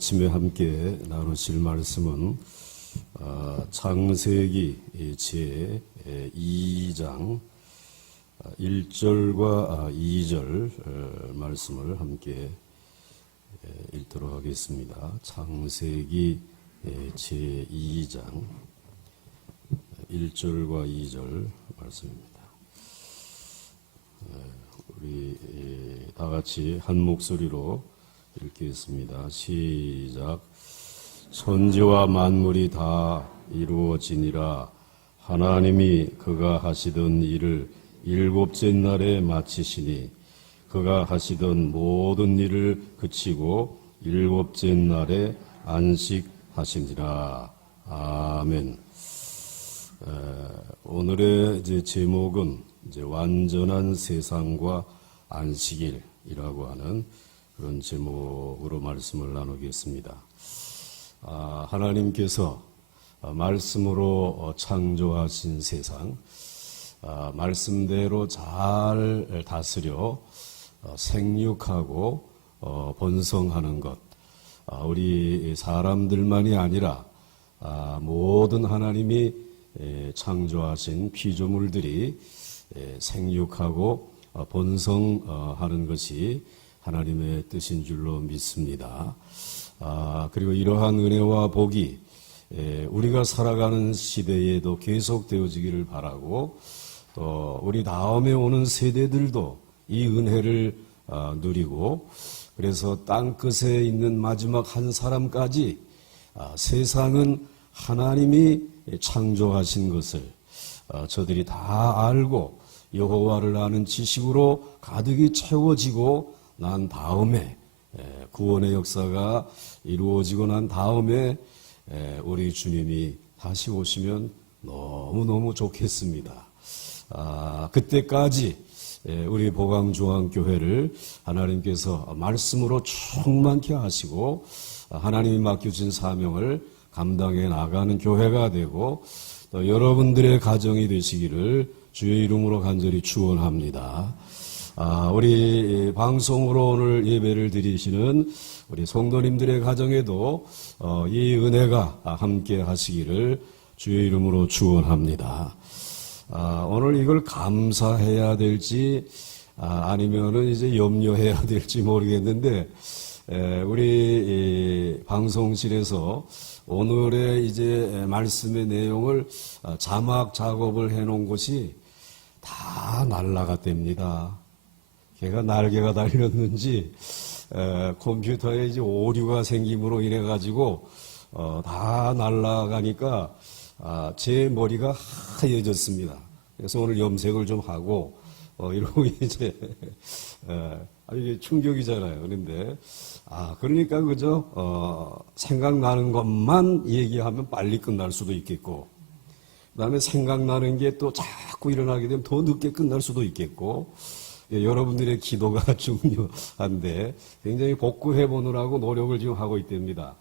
아침에 함께 나누실 말씀은 창세기 제 2장 1절과 2절 말씀을 함께 읽도록 하겠습니다. 창세기 제 2장 1절과 2절 말씀입니다. 우리 다 같이 한 목소리로 읽겠습니다. 시작. 천지와 만물이 다 이루어지니라. 하나님이 그가 하시던 일을 일곱째 날에 마치시니 그가 하시던 모든 일을 그치고 일곱째 날에 안식하시니라. 아멘. 오늘의 제목은 완전한 세상과 안식일이라고 하는 그런 제목으로 말씀을 나누겠습니다. 하나님께서 말씀으로 창조하신 세상, 말씀대로 잘 다스려 생육하고 번성하는 것, 우리 사람들만이 아니라 모든 하나님이 창조하신 피조물들이 생육하고 번성하는 것이 하나님의 뜻인 줄로 믿습니다. 그리고 이러한 은혜와 복이 우리가 살아가는 시대에도 계속 되어지기를 바라고, 또 우리 다음에 오는 세대들도 이 은혜를 누리고, 그래서 땅끝에 있는 마지막 한 사람까지 세상은 하나님이 창조하신 것을 저들이 다 알고 여호와를 아는 지식으로 가득히 채워지고 난 다음에, 구원의 역사가 이루어지고 난 다음에 우리 주님이 다시 오시면 너무너무 좋겠습니다. 그때까지 우리 보강중앙교회를 하나님께서 말씀으로 충만케 하시고 하나님이 맡겨준 사명을 감당해 나가는 교회가 되고, 또 여러분들의 가정이 되시기를 주의 이름으로 간절히 축원합니다. 우리 방송으로 오늘 예배를 드리시는 우리 성도님들의 가정에도 이 은혜가 함께 하시기를 주의 이름으로 축원합니다. 오늘 이걸 감사해야 될지 아니면은 이제 염려해야 될지 모르겠는데, 우리 방송실에서 오늘의 이제 말씀의 내용을 자막 작업을 해놓은 것이 다 날라갔답니다. 걔가 날개가 달렸는지 컴퓨터에 이제 오류가 생김으로 인해 가지고 다 날아가니까 제 머리가 하얘졌습니다. 그래서 오늘 염색을 좀 하고 이러고 이제 이게 충격이잖아요. 그런데 그러니까 그저 생각나는 것만 얘기하면 빨리 끝날 수도 있겠고, 그다음에 생각나는 게 또 자꾸 일어나게 되면 더 늦게 끝날 수도 있겠고, 여러분들의 기도가 중요한데 굉장히 복구해 보느라고 노력을 지금 하고 있답니다.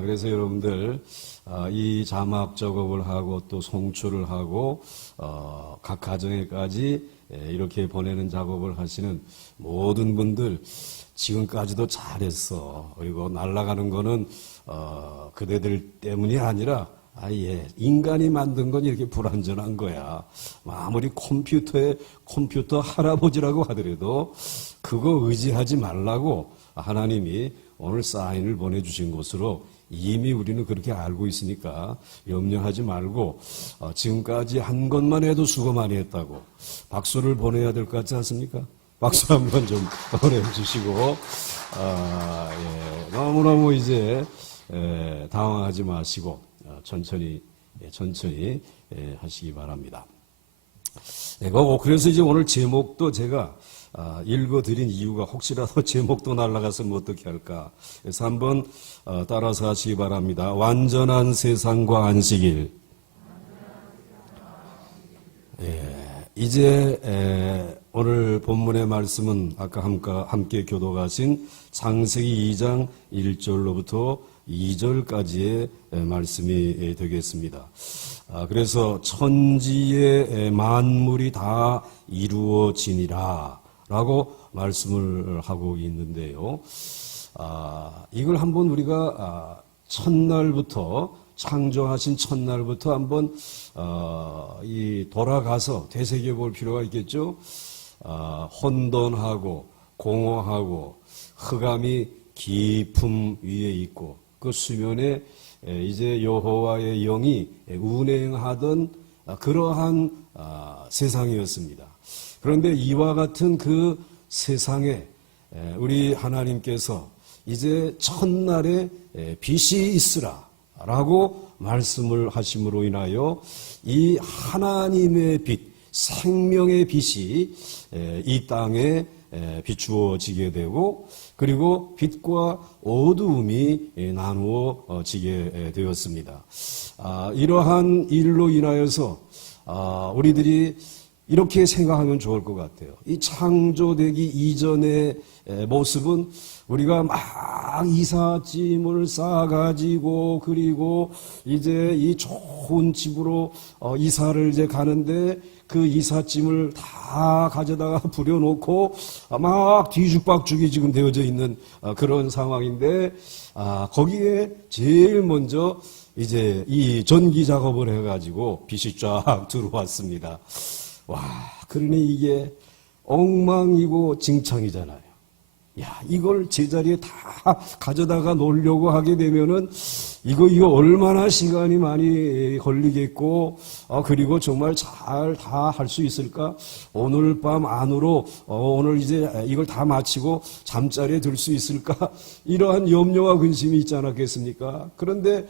그래서 여러분들 이 자막 작업을 하고 또 송출을 하고 각 가정에까지 이렇게 보내는 작업을 하시는 모든 분들 지금까지도 잘했어. 그리고 날아가는 거는 그대들 때문이 아니라 인간이 만든 건 이렇게 불완전한 거야. 아무리 컴퓨터 할아버지라고 하더라도 그거 의지하지 말라고 하나님이 오늘 사인을 보내주신 것으로 이미 우리는 그렇게 알고 있으니까 염려하지 말고, 지금까지 한 것만 해도 수고 많이 했다고 박수를 보내야 될 것 같지 않습니까? 박수 한번 좀 보내주시고, 너무너무 이제 당황하지 마시고 천천히 하시기 바랍니다. 그래서 이제 오늘 제목도 제가 읽어드린 이유가 혹시라도 제목도 날아갔으면 어떻게 할까. 그래서 한번 따라서 하시기 바랍니다. 완전한 세상과 안식일. 이제 오늘 본문의 말씀은 아까 함께 교독하신 창세기 2장 1절로부터 2절까지의 말씀이 되겠습니다. 그래서 천지의 만물이 다 이루어지니라 라고 말씀을 하고 있는데요. 이걸 한번 우리가 첫날부터 창조하신 첫날부터 한번 돌아가서 되새겨 볼 필요가 있겠죠. 혼돈하고 공허하고 흑암이 깊음 위에 있고 그 수면에 이제 여호와의 영이 운행하던 그러한 세상이었습니다. 그런데 이와 같은 그 세상에 우리 하나님께서 이제 첫날에 빛이 있으라 라고 말씀을 하심으로 인하여 이 하나님의 빛, 생명의 빛이 이 땅에 비추어지게 되고 그리고 빛과 어두움이 나누어지게 되었습니다. 이러한 일로 인하여서 우리들이 이렇게 생각하면 좋을 것 같아요. 이 창조되기 이전의 모습은 우리가 막 이삿짐을 싸가지고 그리고 이제 이 좋은 집으로 이사를 이제 가는데 그 이삿짐을 다 가져다가 부려놓고 막 뒤죽박죽이 지금 되어져 있는 그런 상황인데 거기에 제일 먼저 이제 이 전기 작업을 해가지고 빛이 쫙 들어왔습니다. 와, 그러니 이게 엉망이고 징창이잖아요. 야, 이걸 제자리에 다 가져다가 놓으려고 하게 되면은 이거 얼마나 시간이 많이 걸리겠고, 그리고 정말 잘 다 할 수 있을까? 오늘 밤 안으로, 오늘 이제 이걸 다 마치고 잠자리에 들 수 있을까? 이러한 염려와 근심이 있지 않았겠습니까? 그런데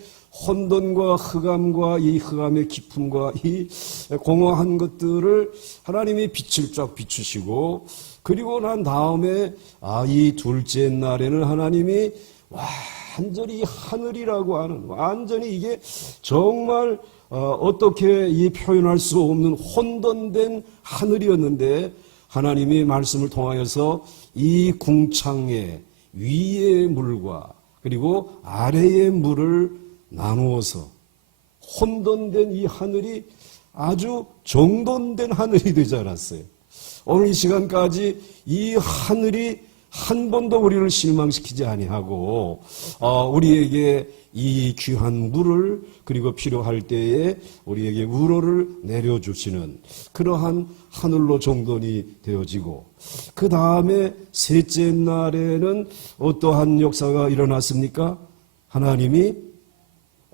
혼돈과 흑암과 이 흑암의 깊음과 이 공허한 것들을 하나님이 빛을 쫙 비추시고 그리고 난 다음에 이 둘째 날에는 하나님이 완전히 하늘이라고 하는 완전히 이게 정말 어떻게 이 표현할 수 없는 혼돈된 하늘이었는데 하나님이 말씀을 통하여서 이 궁창의 위의 물과 그리고 아래의 물을 나누어서 혼돈된 이 하늘이 아주 정돈된 하늘이 되지 않았어요. 오늘 이 시간까지 이 하늘이 한 번도 우리를 실망시키지 아니하고 우리에게 이 귀한 물을 그리고 필요할 때에 우리에게 우러를 내려주시는 그러한 하늘로 정돈이 되어지고 그 다음에 셋째 날에는 어떠한 역사가 일어났습니까? 하나님이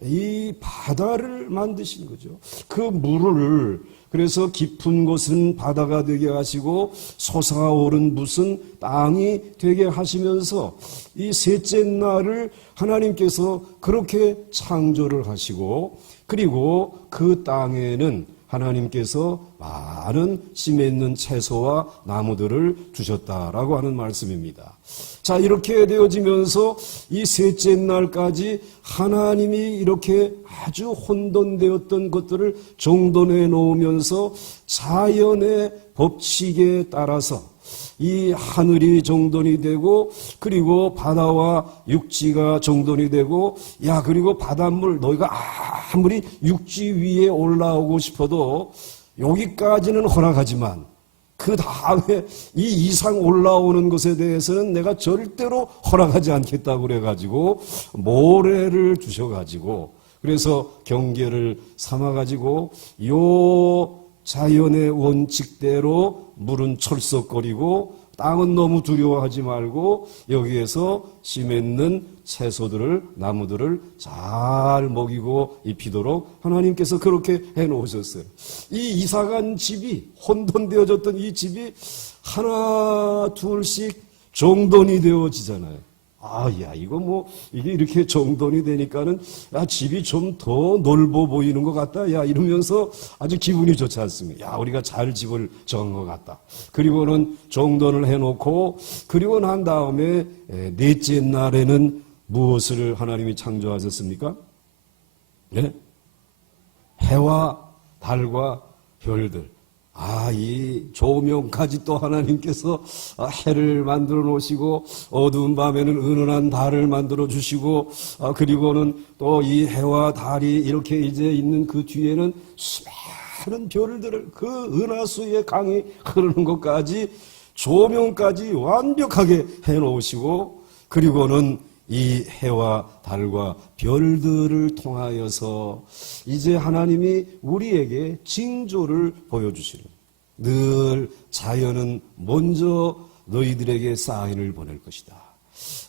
이 바다를 만드신 거죠. 그 물을 그래서 깊은 곳은 바다가 되게 하시고 솟아오른 무슨 땅이 되게 하시면서 이 셋째 날을 하나님께서 그렇게 창조를 하시고 그리고 그 땅에는 하나님께서 많은 씨 맺는 채소와 나무들을 주셨다라고 하는 말씀입니다. 자, 이렇게 되어지면서 이 셋째 날까지 하나님이 이렇게 아주 혼돈되었던 것들을 정돈해 놓으면서 자연의 법칙에 따라서 이 하늘이 정돈이 되고 그리고 바다와 육지가 정돈이 되고 그리고 바닷물 너희가 아무리 육지 위에 올라오고 싶어도 여기까지는 허락하지만 그 다음에 이 이상 올라오는 것에 대해서는 내가 절대로 허락하지 않겠다고 그래가지고 모래를 주셔가지고 그래서 경계를 삼아가지고 요 자연의 원칙대로 물은 철썩거리고 땅은 너무 두려워하지 말고 여기에서 씨 맺는 채소들을 나무들을 잘 먹이고 입히도록 하나님께서 그렇게 해놓으셨어요. 이 이사간 집이 혼돈되어졌던 이 집이 하나 둘씩 정돈이 되어지잖아요. 이거 이게 이렇게 정돈이 되니까는, 집이 좀 더 넓어 보이는 것 같다. 이러면서 아주 기분이 좋지 않습니다. 우리가 잘 집을 정한 것 같다. 그리고는 정돈을 해놓고, 그리고 난 다음에, 넷째 날에는 무엇을 하나님이 창조하셨습니까? 네? 해와 달과 별들. 이 조명까지 또 하나님께서 해를 만들어 놓으시고 어두운 밤에는 은은한 달을 만들어 주시고 그리고는 또 이 해와 달이 이렇게 이제 있는 그 뒤에는 수많은 별들을 그 은하수의 강이 흐르는 것까지 조명까지 완벽하게 해 놓으시고 그리고는 이 해와 달과 별들을 통하여서 이제 하나님이 우리에게 징조를 보여주시는, 늘 자연은 먼저 너희들에게 사인을 보낼 것이다.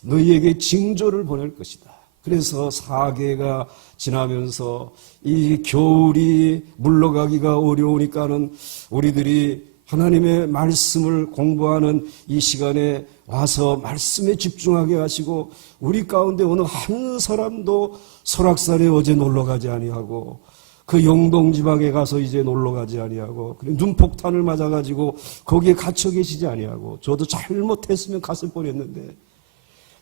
너희에게 징조를 보낼 것이다. 그래서 사계가 지나면서 이 겨울이 물러가기가 어려우니까는 우리들이 하나님의 말씀을 공부하는 이 시간에 와서 말씀에 집중하게 하시고, 우리 가운데 어느 한 사람도 설악산에 어제 놀러가지 아니하고 그 영동지방에 가서 이제 놀러가지 아니하고 눈폭탄을 맞아가지고 거기에 갇혀 계시지 아니하고, 저도 잘못했으면 갔을 뻔했는데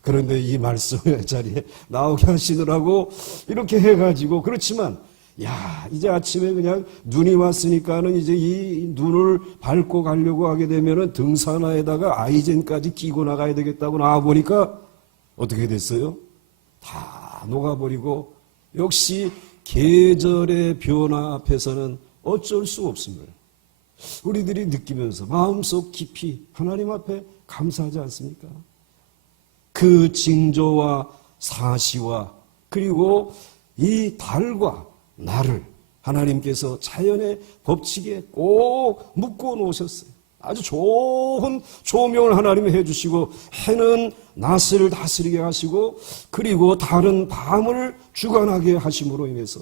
그런데 이 말씀의 자리에 나오게 하시느라고 이렇게 해가지고, 그렇지만 이제 아침에 그냥 눈이 왔으니까는 이제 이 눈을 밟고 가려고 하게 되면은 등산화에다가 아이젠까지 끼고 나가야 되겠다고 나와보니까 어떻게 됐어요? 다 녹아버리고, 역시 계절의 변화 앞에서는 어쩔 수 없음을 우리들이 느끼면서 마음속 깊이 하나님 앞에 감사하지 않습니까? 그 징조와 사시와 그리고 이 달과 나를 하나님께서 자연의 법칙에 꼭 묶어 놓으셨어요. 아주 좋은 조명을 하나님이 해주시고, 해는 낮을 다스리게 하시고, 그리고 달은 밤을 주관하게 하심으로 인해서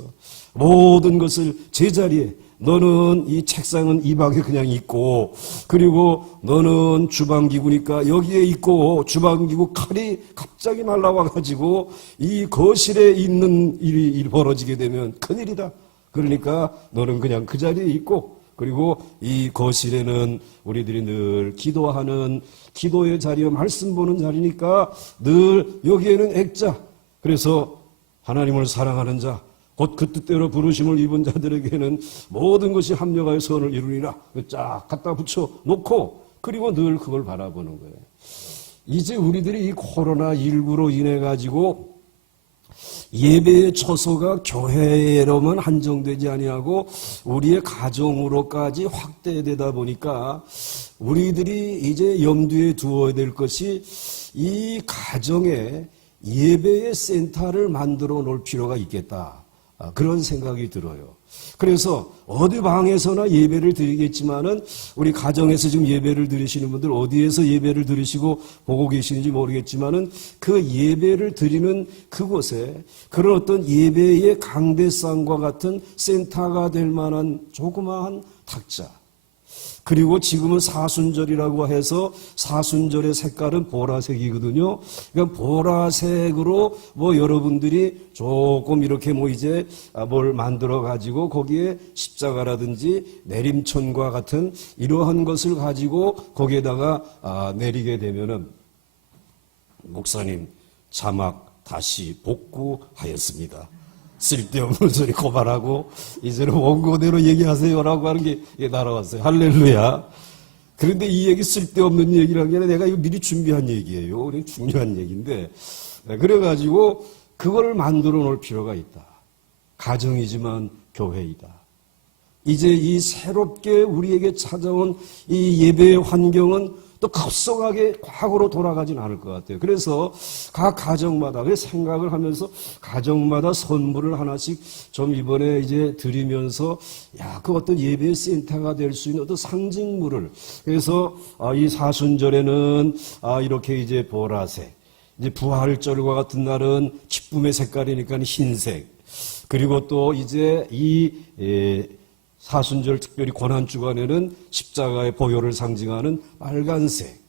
모든 것을 제자리에, 너는 이 책상은 이 방에 그냥 있고, 그리고 너는 주방기구니까 여기에 있고, 주방기구 칼이 갑자기 날라와가지고 이 거실에 있는 일이 벌어지게 되면 큰일이다. 그러니까 너는 그냥 그 자리에 있고, 그리고 이 거실에는 우리들이 늘 기도하는 기도의 자리와 말씀 보는 자리니까 늘 여기에는 액자, 그래서 하나님을 사랑하는 자, 곧 그 뜻대로 부르심을 입은 자들에게는 모든 것이 합력하여 선을 이루리라. 쫙 갖다 붙여 놓고, 그리고 늘 그걸 바라보는 거예요. 이제 우리들이 이 코로나19로 인해 가지고 예배의 처소가 교회로만 한정되지 아니하고 우리의 가정으로까지 확대되다 보니까 우리들이 이제 염두에 두어야 될 것이 이 가정에 예배의 센터를 만들어 놓을 필요가 있겠다. 그런 생각이 들어요. 그래서 어디 방에서나 예배를 드리겠지만은 우리 가정에서 지금 예배를 드리시는 분들 어디에서 예배를 드리시고 보고 계시는지 모르겠지만은 그 예배를 드리는 그곳에 그런 어떤 예배의 강대상과 같은 센터가 될 만한 조그마한 탁자, 그리고 지금은 사순절이라고 해서 사순절의 색깔은 보라색이거든요. 그러니까 보라색으로 여러분들이 조금 이렇게 이제 뭘 만들어 가지고 거기에 십자가라든지 내림천과 같은 이러한 것을 가지고 거기에다가 내리게 되면은, 목사님 자막 다시 복구하였습니다. 쓸데없는 소리 고발하고 이제는 원고대로 얘기하세요라고 하는 게 날아왔어요. 할렐루야. 그런데 이 얘기 쓸데없는 얘기라는 게 아니라 내가 이거 미리 준비한 얘기예요. 중요한 얘기인데, 그래가지고 그걸 만들어 놓을 필요가 있다. 가정이지만 교회이다. 이제 이 새롭게 우리에게 찾아온 이 예배의 환경은 또 급속하게 과거로 돌아가진 않을 것 같아요. 그래서 각 가정마다 생각을 하면서 가정마다 선물을 하나씩 좀 이번에 이제 드리면서 그 어떤 예배 센터가 될 수 있는 어떤 상징물을, 그래서 이 사순절에는 이렇게 이제 보라색, 이제 부활절과 같은 날은 기쁨의 색깔이니까 흰색, 그리고 또 이제 이 사순절 특별히 고난주간에는 십자가의 보혈을 상징하는 빨간색,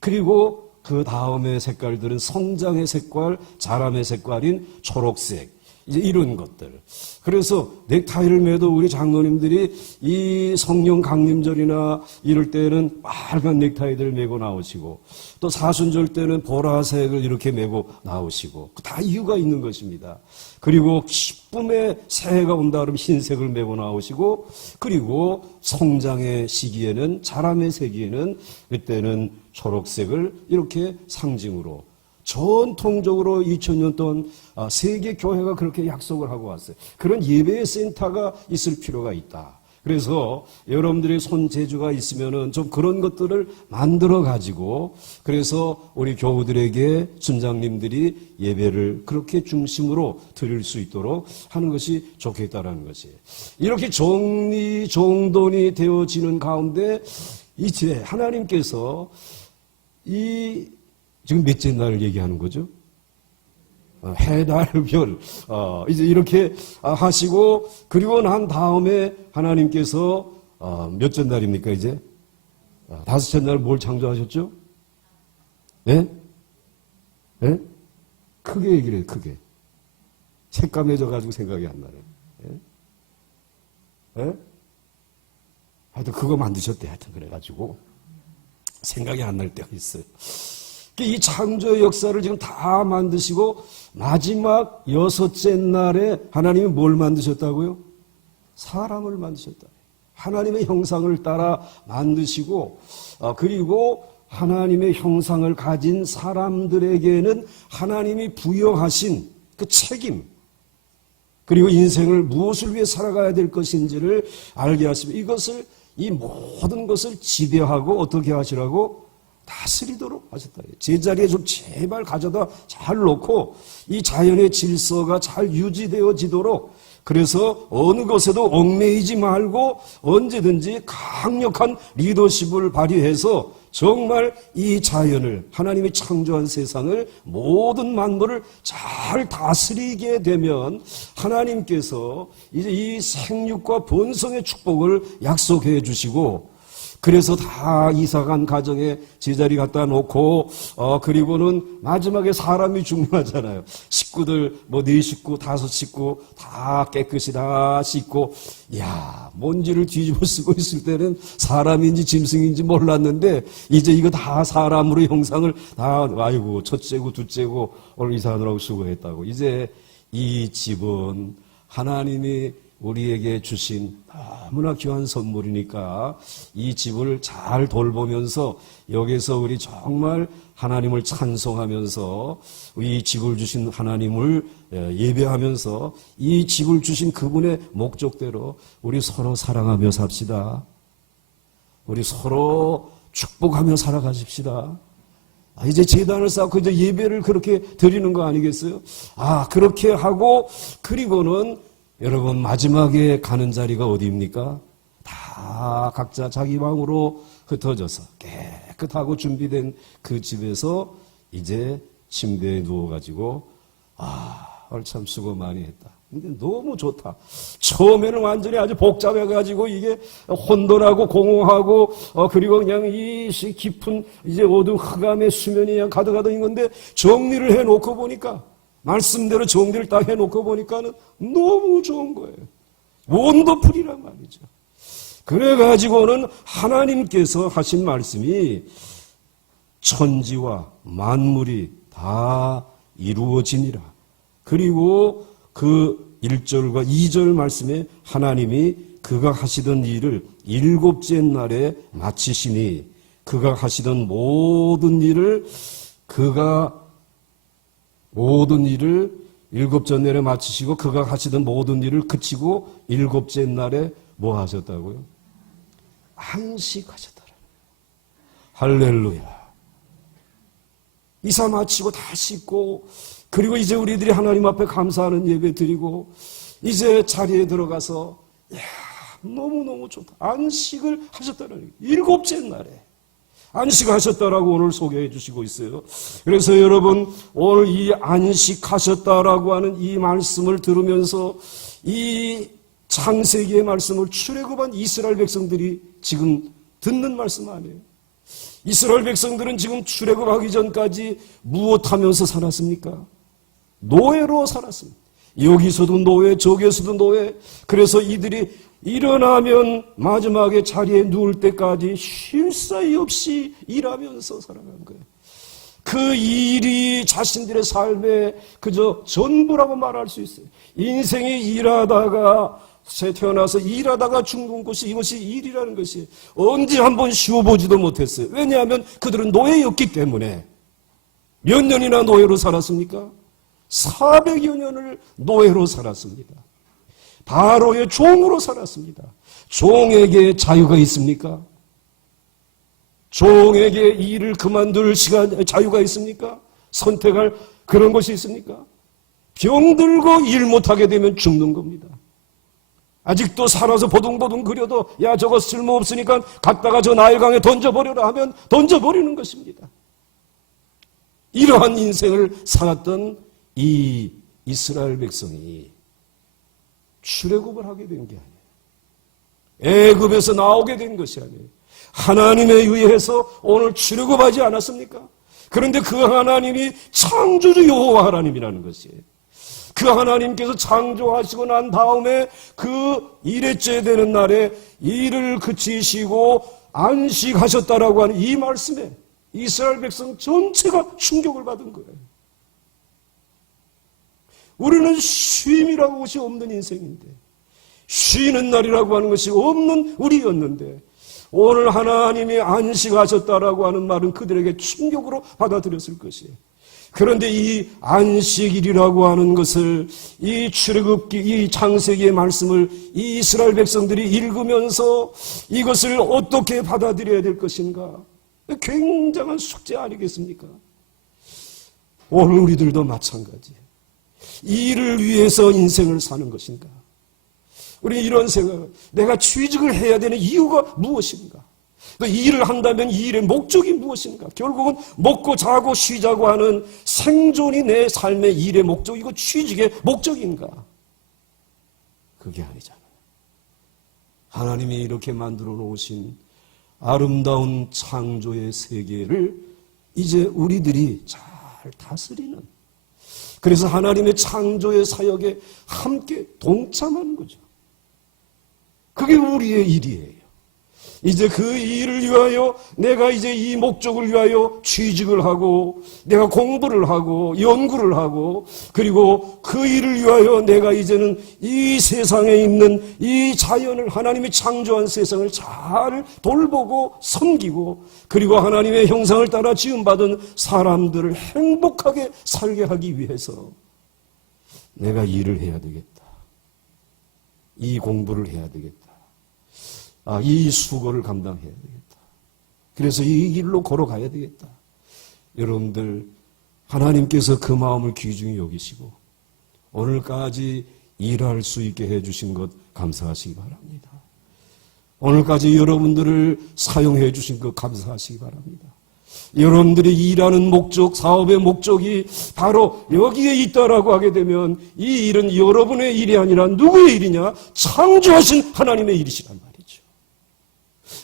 그리고 그 다음의 색깔들은 성장의 색깔, 자람의 색깔인 초록색, 이제 이런 것들. 그래서 넥타이를 매도 우리 장로님들이 이 성령 강림절이나 이럴 때는 빨간 넥타이들을 메고 나오시고, 또 사순절 때는 보라색을 이렇게 메고 나오시고, 다 이유가 있는 것입니다. 그리고 기쁨의 새해가 온다 그러면 흰색을 메고 나오시고, 그리고 성장의 시기에는, 자람의 시기에는 그때는 초록색을 이렇게 상징으로, 전통적으로 2000년 동안 세계 교회가 그렇게 약속을 하고 왔어요. 그런 예배의 센터가 있을 필요가 있다. 그래서 여러분들의 손재주가 있으면은 좀 그런 것들을 만들어 가지고 그래서 우리 교우들에게 순장님들이 예배를 그렇게 중심으로 드릴 수 있도록 하는 것이 좋겠다라는 것이에요. 이렇게 정리정돈이 되어지는 가운데 이제 하나님께서 지금 몇째 날 얘기하는 거죠? 해달별 이제 이렇게 하시고 그리고 난 다음에 하나님께서 몇째 날입니까 이제? 다섯째 날 뭘 창조하셨죠? 예? 예? 크게 얘기를 해요. 크게. 색감해져가지고 생각이 안 나네. 예? 예? 하여튼 그거 만드셨대. 하여튼 그래가지고 생각이 안 날 때가 있어요. 이 창조의 역사를 지금 다 만드시고 마지막 여섯째 날에 하나님이 뭘 만드셨다고요? 사람을 만드셨다. 하나님의 형상을 따라 만드시고 그리고 하나님의 형상을 가진 사람들에게는 하나님이 부여하신 그 책임 그리고 인생을 무엇을 위해 살아가야 될 것인지를 알게 하시면 이 모든 것을 지배하고 어떻게 하시라고? 다스리도록 하셨다. 제자리에 좀 제발 가져다 잘 놓고 이 자연의 질서가 잘 유지되어지도록 그래서 어느 것에도 얽매이지 말고 언제든지 강력한 리더십을 발휘해서 정말 이 자연을 하나님이 창조한 세상을 모든 만물을 잘 다스리게 되면 하나님께서 이제 이 생육과 번성의 축복을 약속해 주시고 그래서 다 이사간 가정에 제자리 갖다 놓고 그리고는 마지막에 사람이 중요하잖아요. 식구들 뭐 4식구 5식구 다 깨끗이 다 씻고 먼지를 뒤집어 쓰고 있을 때는 사람인지 짐승인지 몰랐는데 이제 이거 다 사람으로 형상을 다 아이고 첫째고 둘째고 오늘 이사하느라고 수고했다고. 이제 이 집은 하나님이 우리에게 주신 너무나 귀한 선물이니까 이 집을 잘 돌보면서 여기서 우리 정말 하나님을 찬송하면서 이 집을 주신 하나님을 예배하면서 이 집을 주신 그분의 목적대로 우리 서로 사랑하며 삽시다. 우리 서로 축복하며 살아가십시다. 이제 제단을 쌓고 이제 예배를 그렇게 드리는 거 아니겠어요? 그렇게 하고 그리고는 여러분 마지막에 가는 자리가 어디입니까? 다 각자 자기 방으로 흩어져서 깨끗하고 준비된 그 집에서 이제 침대에 누워가지고 오늘 참 수고 많이 했다. 근데 너무 좋다. 처음에는 완전히 아주 복잡해가지고 이게 혼돈하고 공허하고 그리고 그냥 이 깊은 이제 어두운 흑암의 수면이 그냥 가득하던 건데 정리를 해놓고 보니까 말씀대로 정리를 딱 해놓고 보니까는 너무 좋은 거예요. 원더풀이란 말이죠. 그래가지고는 하나님께서 하신 말씀이 천지와 만물이 다 이루어지니라. 그리고 그 1절과 2절 말씀에 하나님이 그가 하시던 일을 7째 날에 마치시니 그가 하시던 모든 일을 7째 날에 마치시고 그가 하시던 모든 일을 그치고 7째 날에 뭐 하셨다고요? 안식하셨더라. 할렐루야. 이사 마치고 다 씻고 그리고 이제 우리들이 하나님 앞에 감사하는 예배 드리고 이제 자리에 들어가서 너무너무 좋다. 안식을 하셨다는 7째 날에 안식하셨다라고 오늘 소개해 주시고 있어요. 그래서 여러분 오늘 이 안식하셨다라고 하는 이 말씀을 들으면서 이 창세기의 말씀을 출애굽한 이스라엘 백성들이 지금 듣는 말씀 아니에요. 이스라엘 백성들은 지금 출애굽하기 전까지 무엇하면서 살았습니까? 노예로 살았습니다. 여기서도 노예, 저기서도 노예. 그래서 이들이 일어나면 마지막에 자리에 누울 때까지 쉴 사이 없이 일하면서 살아간 거예요. 그 일이 자신들의 삶의 그저 전부라고 말할 수 있어요. 인생이 일하다가 태어나서 일하다가 죽는 것이 이것이 일이라는 것이 언제 한번 쉬어보지도 못했어요. 왜냐하면 그들은 노예였기 때문에. 몇 년이나 노예로 살았습니까? 400여 년을 노예로 살았습니다. 바로의 종으로 살았습니다. 종에게 자유가 있습니까? 종에게 일을 그만둘 자유가 있습니까? 선택할 그런 것이 있습니까? 병들고 일 못하게 되면 죽는 겁니다. 아직도 살아서 보둥보둥 그려도 야 저거 쓸모없으니까 갖다가 저 나일강에 던져버려라 하면 던져버리는 것입니다. 이러한 인생을 살았던 이 이스라엘 백성이 출애굽을 하게 된 게 아니에요. 애굽에서 나오게 된 것이 아니에요. 하나님에 의해서 오늘 출애굽하지 않았습니까? 그런데 그 하나님이 창조주 여호와 하나님이라는 것이에요. 그 하나님께서 창조하시고 난 다음에 그 일회째 되는 날에 일을 그치시고 안식하셨다라고 하는 이 말씀에 이스라엘 백성 전체가 충격을 받은 거예요. 우리는 쉼이라고 것이 없는 인생인데, 쉬는 날이라고 하는 것이 없는 우리였는데, 오늘 하나님이 안식하셨다라고 하는 말은 그들에게 충격으로 받아들였을 것이에요. 그런데 이 안식일이라고 하는 것을, 이 출애굽기, 이 창세기의 말씀을 이 이스라엘 백성들이 읽으면서 이것을 어떻게 받아들여야 될 것인가? 굉장한 숙제 아니겠습니까? 오늘 우리들도 마찬가지예요. 일을 위해서 인생을 사는 것인가? 우리 이런 생각, 내가 취직을 해야 되는 이유가 무엇인가? 또 일을 한다면 이 일의 목적이 무엇인가? 결국은 먹고 자고 쉬자고 하는 생존이 내 삶의 일의 목적이고 취직의 목적인가? 그게 아니잖아요. 하나님이 이렇게 만들어 놓으신 아름다운 창조의 세계를 이제 우리들이 잘 다스리는, 그래서 하나님의 창조의 사역에 함께 동참하는 거죠. 그게 우리의 일이에요. 이제 그 일을 위하여 내가 이제 이 목적을 위하여 취직을 하고 내가 공부를 하고 연구를 하고 그리고 그 일을 위하여 내가 이제는 이 세상에 있는 이 자연을, 하나님이 창조한 세상을 잘 돌보고 섬기고 그리고 하나님의 형상을 따라 지음받은 사람들을 행복하게 살게 하기 위해서 내가 일을 해야 되겠다. 이 공부를 해야 되겠다. 이 수고를 감당해야 되겠다. 그래서 이 길로 걸어가야 되겠다. 여러분들, 하나님께서 그 마음을 귀중히 여기시고 오늘까지 일할 수 있게 해주신 것 감사하시기 바랍니다. 오늘까지 여러분들을 사용해 주신 것 감사하시기 바랍니다. 여러분들이 일하는 목적, 사업의 목적이 바로 여기에 있다라고 하게 되면 이 일은 여러분의 일이 아니라 누구의 일이냐? 창조하신 하나님의 일이시란 말이에요.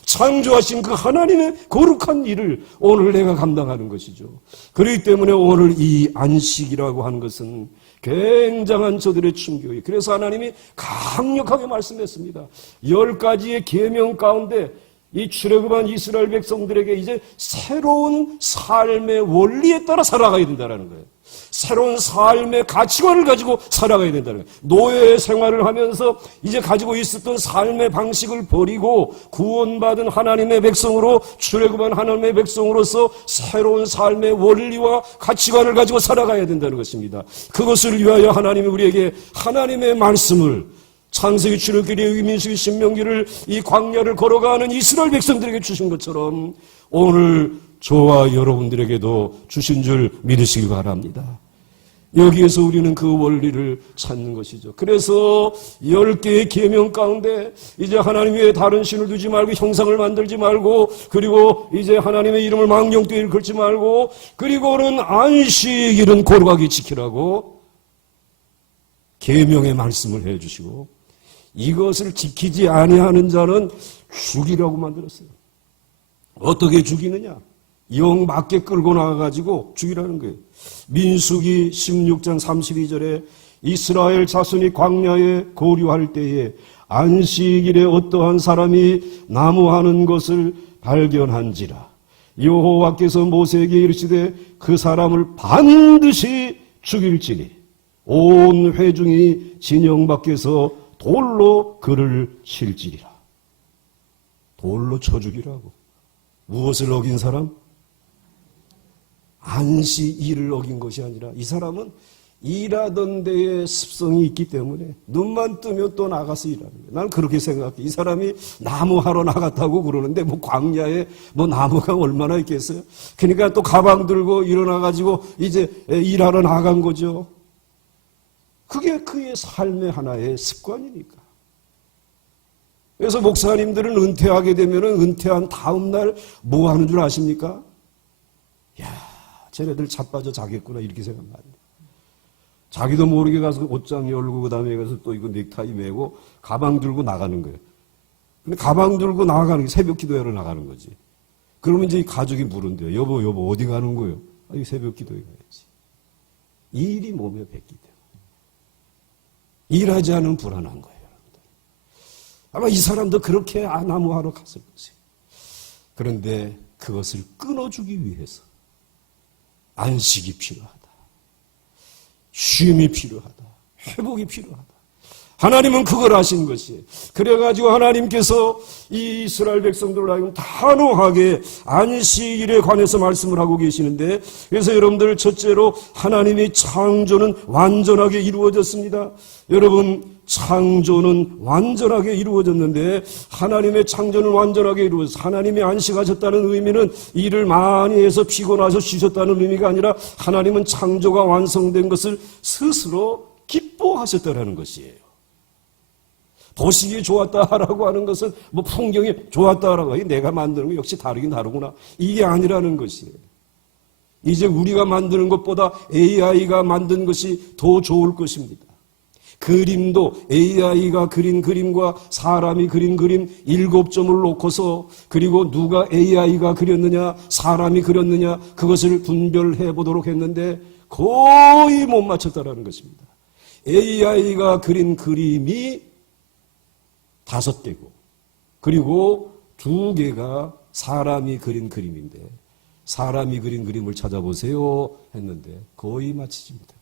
창조하신 그 하나님의 거룩한 일을 오늘 내가 감당하는 것이죠. 그렇기 때문에 오늘 이 안식이라고 하는 것은 굉장한 저들의 충격이에요. 그래서 하나님이 강력하게 말씀했습니다. 10가지의 계명 가운데 이 출애굽한 이스라엘 백성들에게 이제 새로운 삶의 원리에 따라 살아가야 된다는 거예요. 새로운 삶의 가치관을 가지고 살아가야 된다는 거예요. 노예 생활을 하면서 이제 가지고 있었던 삶의 방식을 버리고 구원받은 하나님의 백성으로, 출애굽한 하나님의 백성으로서 새로운 삶의 원리와 가치관을 가지고 살아가야 된다는 것입니다. 그것을 위하여 하나님이 우리에게 하나님의 말씀을, 창세기, 출애굽기, 레위기, 민수기, 신명기를 이 광야를 걸어가는 이스라엘 백성들에게 주신 것처럼 오늘 저와 여러분들에게도 주신 줄 믿으시기 바랍니다. 여기에서 우리는 그 원리를 찾는 것이죠. 그래서 10개의 계명 가운데 이제 하나님 외에 다른 신을 두지 말고 형상을 만들지 말고 그리고 이제 하나님의 이름을 망령되이 일컬지 말고 그리고는 안식일은 거룩하게 지키라고 계명의 말씀을 해주시고 이것을 지키지 아니하는 자는 죽이라고 만들었어요. 어떻게 죽이느냐? 영 맞게 끌고 나가가지고 죽이라는 거예요. 민수기 16장 32절에 이스라엘 자손이 광야에 거류할 때에 안식일에 어떠한 사람이 나무하는 것을 발견한지라 여호와께서 모세에게 이르시되 그 사람을 반드시 죽일지니 온 회중이 진영 밖에서 돌로 그를 칠지리라. 돌로 쳐 죽이라고. 무엇을 어긴 사람? 안식일을 어긴 것이 아니라 이 사람은 일하던 데에 습성이 있기 때문에 눈만 뜨면 또 나가서 일하는 거예요. 나는 그렇게 생각해. 이 사람이 나무하러 나갔다고 그러는데 뭐 광야에 뭐 나무가 얼마나 있겠어요. 그러니까 또 가방 들고 일어나가지고 이제 일하러 나간 거죠. 그게 그의 삶의 하나의 습관이니까. 그래서 목사님들은 은퇴하게 되면 은퇴한 다음 날 뭐 하는 줄 아십니까? 야, 쟤네들 자빠져 자겠구나 이렇게 생각합니다. 자기도 모르게 가서 옷장 열고 그 다음에 가서 또 이거 넥타이 매고 가방 들고 나가는 거예요. 근데 가방 들고 나가는 게 새벽 기도회로 나가는 거지. 그러면 이제 가족이 물은대요. 여보 어디 가는 거예요? 아, 이 새벽 기도회 가야지. 일이 몸에 뱉기 때문에. 일하지 않으면 불안한 거예요. 여러분들. 아마 이 사람도 그렇게 나무하러 갔을 것이에요. 그런데 그것을 끊어주기 위해서 안식이 필요하다. 쉼이 필요하다. 회복이 필요하다. 하나님은 그걸 아신 것이에요. 그래가지고 하나님께서 이 이스라엘 백성들을 하여금 단호하게 안식일에 관해서 말씀을 하고 계시는데, 그래서 여러분들 첫째로 하나님의 창조는 완전하게 이루어졌습니다. 여러분, 창조는 완전하게 이루어졌는데 하나님의 창조는 완전하게 이루어졌어요. 하나님이 안식하셨다는 의미는 일을 많이 해서 피곤해서 쉬셨다는 의미가 아니라 하나님은 창조가 완성된 것을 스스로 기뻐하셨다는 것이에요. 보시기에 좋았다라고 하는 것은 뭐 풍경이 좋았다라고 하기 내가 만드는 거 역시 다르긴 다르구나 이게 아니라는 것이에요. 이제 우리가 만드는 것보다 AI가 만든 것이 더 좋을 것입니다. 그림도 AI가 그린 그림과 사람이 그린 그림 7점을 놓고서 그리고 누가 AI가 그렸느냐 사람이 그렸느냐 그것을 분별해 보도록 했는데 거의 못 맞췄다라는 것입니다. AI가 그린 그림이 5개고 그리고 2개가 사람이 그린 그림인데 사람이 그린 그림을 찾아보세요 했는데 거의 맞히지 못했다.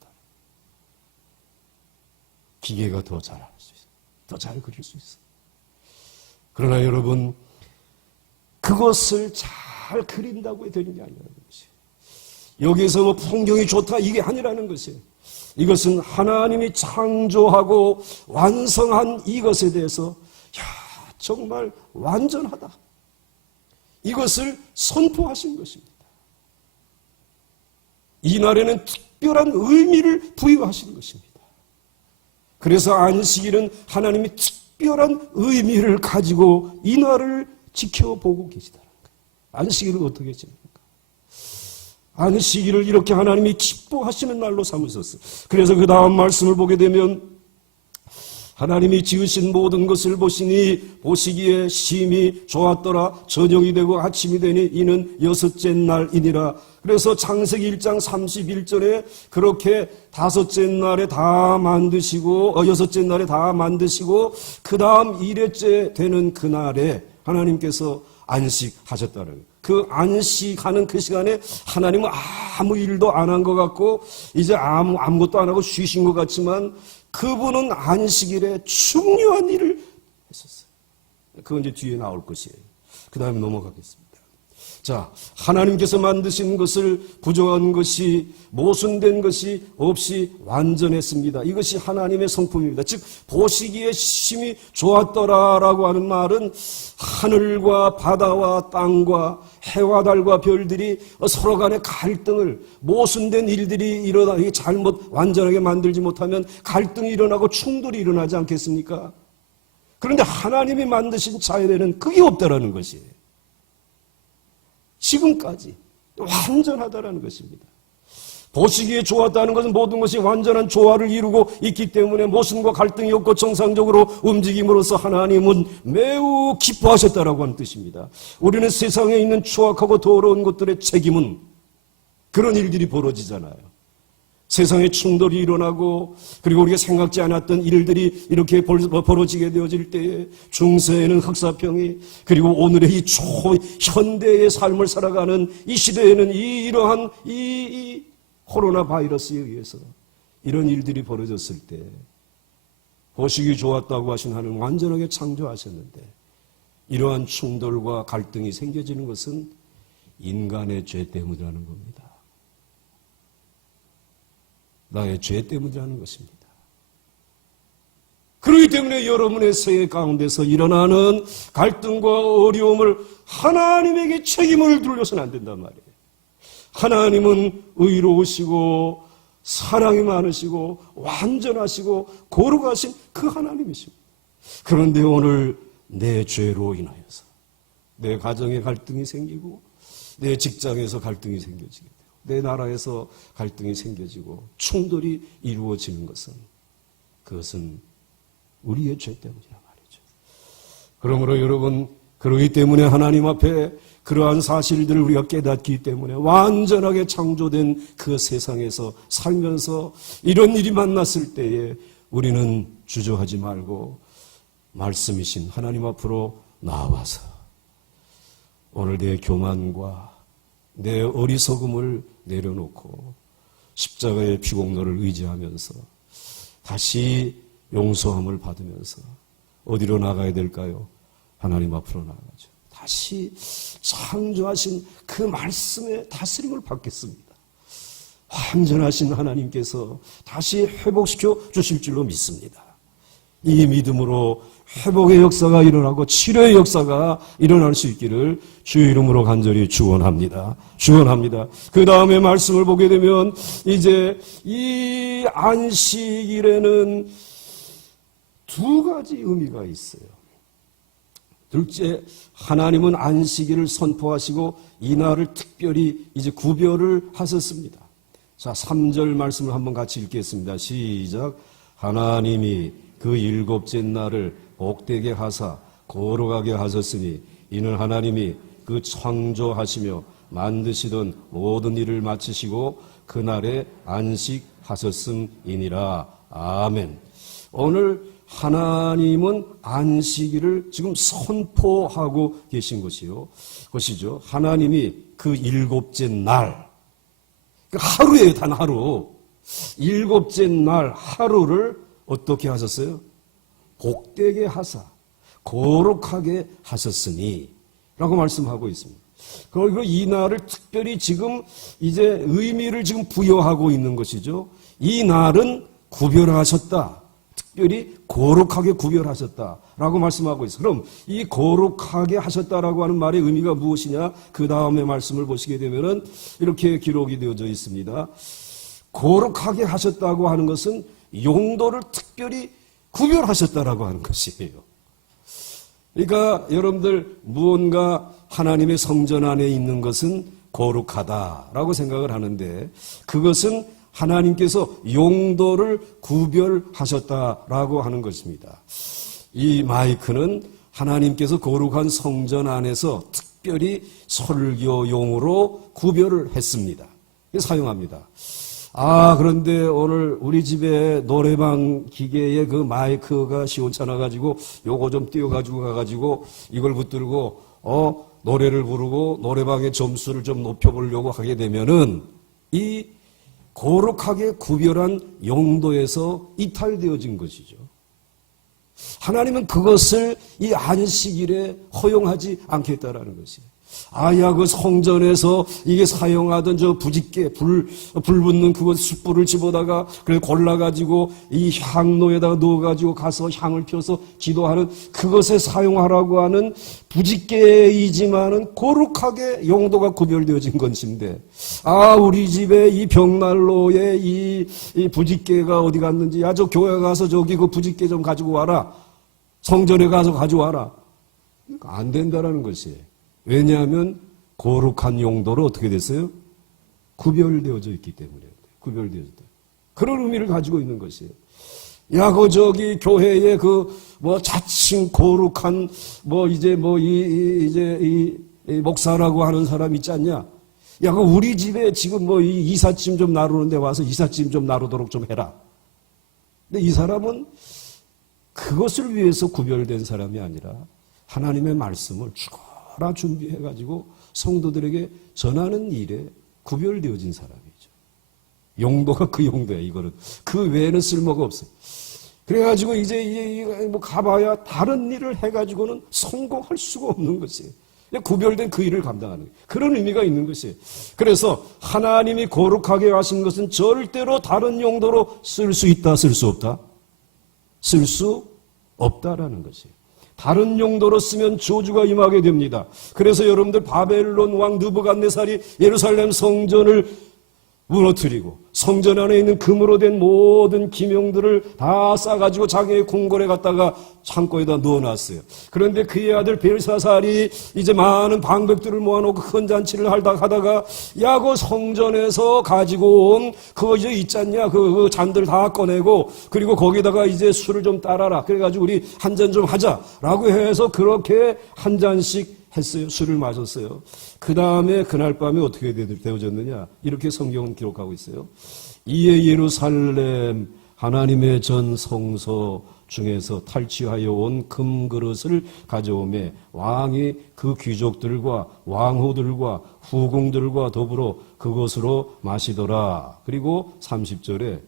기계가 더 잘할 수 있어요. 더 잘 그릴 수 있어요. 그러나 여러분 그것을 잘 그린다고 되는 게 아니라는 것이에요. 여기에서 뭐 풍경이 좋다 이게 아니라는 것이에요. 이것은 하나님이 창조하고 완성한 이것에 대해서 정말 완전하다. 이것을 선포하신 것입니다. 이 날에는 특별한 의미를 부여하신 것입니다. 그래서 안식일은 하나님이 특별한 의미를 가지고 이 날을 지켜보고 계시다는 거예요. 안식일을 어떻게 지냅니까? 안식일을 이렇게 하나님이 기뻐하시는 날로 삼으셨어요. 그래서 그 다음 말씀을 보게 되면 하나님이 지으신 모든 것을 보시니 보시기에 심히 좋았더라. 저녁이 되고 아침이 되니 이는 6째 날이니라. 그래서 창세기 1장 31절에 그렇게 5째 날에 다 만드시고 6째 날에 다 만드시고 그 다음 1회째 되는 그날에 하나님께서 안식하셨다는 그 안식하는 그 시간에 하나님은 아무 일도 안 한 것 같고 이제 아무것도 안 하고 쉬신 것 같지만 그분은 안식일에 중요한 일을 했었어요. 그건 이제 뒤에 나올 것이에요. 그 다음에 넘어가겠습니다. 자, 하나님께서 만드신 것을 부정한 것이 모순된 것이 없이 완전했습니다. 이것이 하나님의 성품입니다. 즉 보시기에 심히 좋았더라라고 하는 말은 하늘과 바다와 땅과 해와 달과 별들이 서로 간의 갈등을 모순된 일들이 일어나 잘못 완전하게 만들지 못하면 갈등이 일어나고 충돌이 일어나지 않겠습니까? 그런데 하나님이 만드신 자연에는 그게 없다라는 것이에요. 지금까지 완전하다라는 것입니다. 보시기에 좋았다는 것은 모든 것이 완전한 조화를 이루고 있기 때문에 모순과 갈등이 없고 정상적으로 움직임으로써 하나님은 매우 기뻐하셨다라고 하는 뜻입니다. 우리는 세상에 있는 추악하고 더러운 것들의 책임은 그런 일들이 벌어지잖아요. 세상에 충돌이 일어나고 그리고 우리가 생각지 않았던 일들이 이렇게 벌어지게 되어질 때에 중세에는 흑사병이 그리고 오늘의 이 초현대의 삶을 살아가는 이 시대에는 이러한 이 코로나 바이러스에 의해서 이런 일들이 벌어졌을 때 보시기 좋았다고 하신 하나님 완전하게 창조하셨는데 이러한 충돌과 갈등이 생겨지는 것은 인간의 죄 때문이라는 겁니다. 나의 죄 때문이라는 것입니다. 그렇기 때문에 여러분의 생애 가운데서 일어나는 갈등과 어려움을 하나님에게 책임을 돌려서는 안 된단 말이에요. 하나님은 의로우시고 사랑이 많으시고 완전하시고 거룩하신 그 하나님이십니다. 그런데 오늘 내 죄로 인하여서 내 가정에 갈등이 생기고 내 직장에서 갈등이 생겨지게 돼요. 내 나라에서 갈등이 생겨지고 충돌이 이루어지는 것은 그것은 우리의 죄 때문이란 말이죠. 그러므로 여러분, 그러기 때문에 하나님 앞에 그러한 사실들을 우리가 깨닫기 때문에 완전하게 창조된 그 세상에서 살면서 이런 일이 만났을 때에 우리는 주저하지 말고 말씀이신 하나님 앞으로 나와서 오늘 내 교만과 내 어리석음을 내려놓고 십자가의 피공로를 의지하면서 다시 용서함을 받으면서 어디로 나가야 될까요? 하나님 앞으로 나가죠. 다시 창조하신 그 말씀의 다스림을 받겠습니다. 완전하신 하나님께서 다시 회복시켜 주실 줄로 믿습니다. 이 믿음으로 회복의 역사가 일어나고 치료의 역사가 일어날 수 있기를 주의 이름으로 간절히 축원합니다. 축원합니다. 그 다음에 말씀을 보게 되면 이제 이 안식일에는 두 가지 의미가 있어요. 둘째, 하나님은 안식일을 선포하시고 이 날을 특별히 이제 구별을 하셨습니다. 자, 3절 말씀을 한번 같이 읽겠습니다. 시작. 하나님이 그 일곱째 날을 복되게 하사 거룩하게 하셨으니 이는 하나님이 그 창조하시며 만드시던 모든 일을 마치시고 그날에 안식하셨음이니라. 아멘. 오늘 하나님은 안식일을 지금 선포하고 계신 것이죠. 하나님이 그 일곱째 날, 하루예요, 단 하루. 일곱째 날 하루를 어떻게 하셨어요? 복되게 하사, 거룩하게 하셨으니 라고 말씀하고 있습니다. 그리고 이 날을 특별히 지금 이제 의미를 지금 부여하고 있는 것이죠. 이 날은 구별하셨다. 특별히 거룩하게 구별하셨다라고 말씀하고 있어요. 그럼 이 거룩하게 하셨다라고 하는 말의 의미가 무엇이냐? 그 다음에 말씀을 보시게 되면은 이렇게 기록이 되어져 있습니다. 거룩하게 하셨다고 하는 것은 용도를 특별히 구별하셨다라고 하는 것이에요. 그러니까 여러분들 무언가 하나님의 성전 안에 있는 것은 거룩하다라고 생각을 하는데 그것은 하나님께서 용도를 구별하셨다라고 하는 것입니다. 이 마이크는 하나님께서 거룩한 성전 안에서 특별히 설교용으로 구별을 했습니다. 사용합니다. 그런데 오늘 우리 집에 노래방 기계에 그 마이크가 시원찮아가지고 요거 좀 띄워가지고 가가지고 이걸 붙들고 노래를 부르고 노래방의 점수를 좀 높여보려고 하게 되면은 이 거룩하게 구별한 용도에서 이탈되어진 것이죠. 하나님은 그것을 이 안식일에 허용하지 않겠다라는 것이에요. 그 성전에서 이게 사용하던 저 부짓개, 불 붙는 그것 숯불을 집어다가 그래 골라가지고 이 향로에다가 넣어가지고 가서 향을 펴서 기도하는 그것에 사용하라고 하는 부짓개이지만은 거룩하게 용도가 구별되어진 것인데, 우리 집에 이 벽난로에 이 부짓개가 어디 갔는지, 저 교회 가서 저기 그 부짓개 좀 가지고 와라. 성전에 가서 가져와라. 안 된다라는 것이에요. 왜냐하면 거룩한 용도로 어떻게 됐어요? 구별되어져 있기 때문에. 구별되어졌다. 그런 의미를 가지고 있는 것이에요. 저기 교회에 자칭 거룩한 이 목사라고 하는 사람 있지 않냐? 우리 집에 지금 이 이삿짐 좀 나르는데 와서 이삿짐 좀 나르도록 좀 해라. 근데 이 사람은 그것을 위해서 구별된 사람이 아니라 하나님의 말씀을 다 준비해가지고 성도들에게 전하는 일에 구별되어진 사람이죠. 용도가 그 용도야, 이거는. 그 외에는 쓸모가 없어요. 그래가지고 이제 가봐야 다른 일을 해가지고는 성공할 수가 없는 것이에요. 구별된 그 일을 감당하는 그런 의미가 있는 것이에요. 그래서 하나님이 거룩하게 하신 것은 절대로 다른 용도로 쓸 수 있다, 쓸 수 없다? 쓸 수 없다라는 것이에요. 다른 용도로 쓰면 저주가 임하게 됩니다. 그래서 여러분들 바벨론 왕 느부갓네살이 예루살렘 성전을 무너뜨리고 성전 안에 있는 금으로 된 모든 기명들을 다 싸가지고 자기의 궁궐에 갖다가 창고에다 넣어놨어요. 그런데 그의 아들 벨사살이 이제 많은 방백들을 모아놓고 큰 잔치를 하다가 야, 그 성전에서 가지고 온 그거 이제 있잖냐, 그 잔들 다 꺼내고 그리고 거기다가 이제 술을 좀 따라라. 그래가지고 우리 한 잔 좀 하자라고 해서 그렇게 한 잔씩 했어요. 술을 마셨어요. 그 다음에 그날 밤에 어떻게 되어졌느냐, 이렇게 성경은 기록하고 있어요. 이에 예루살렘 하나님의 전 성소 중에서 탈취하여 온 금그릇을 가져오매 왕이 그 귀족들과 왕후들과 후궁들과 더불어 그것으로 마시더라. 그리고 30절에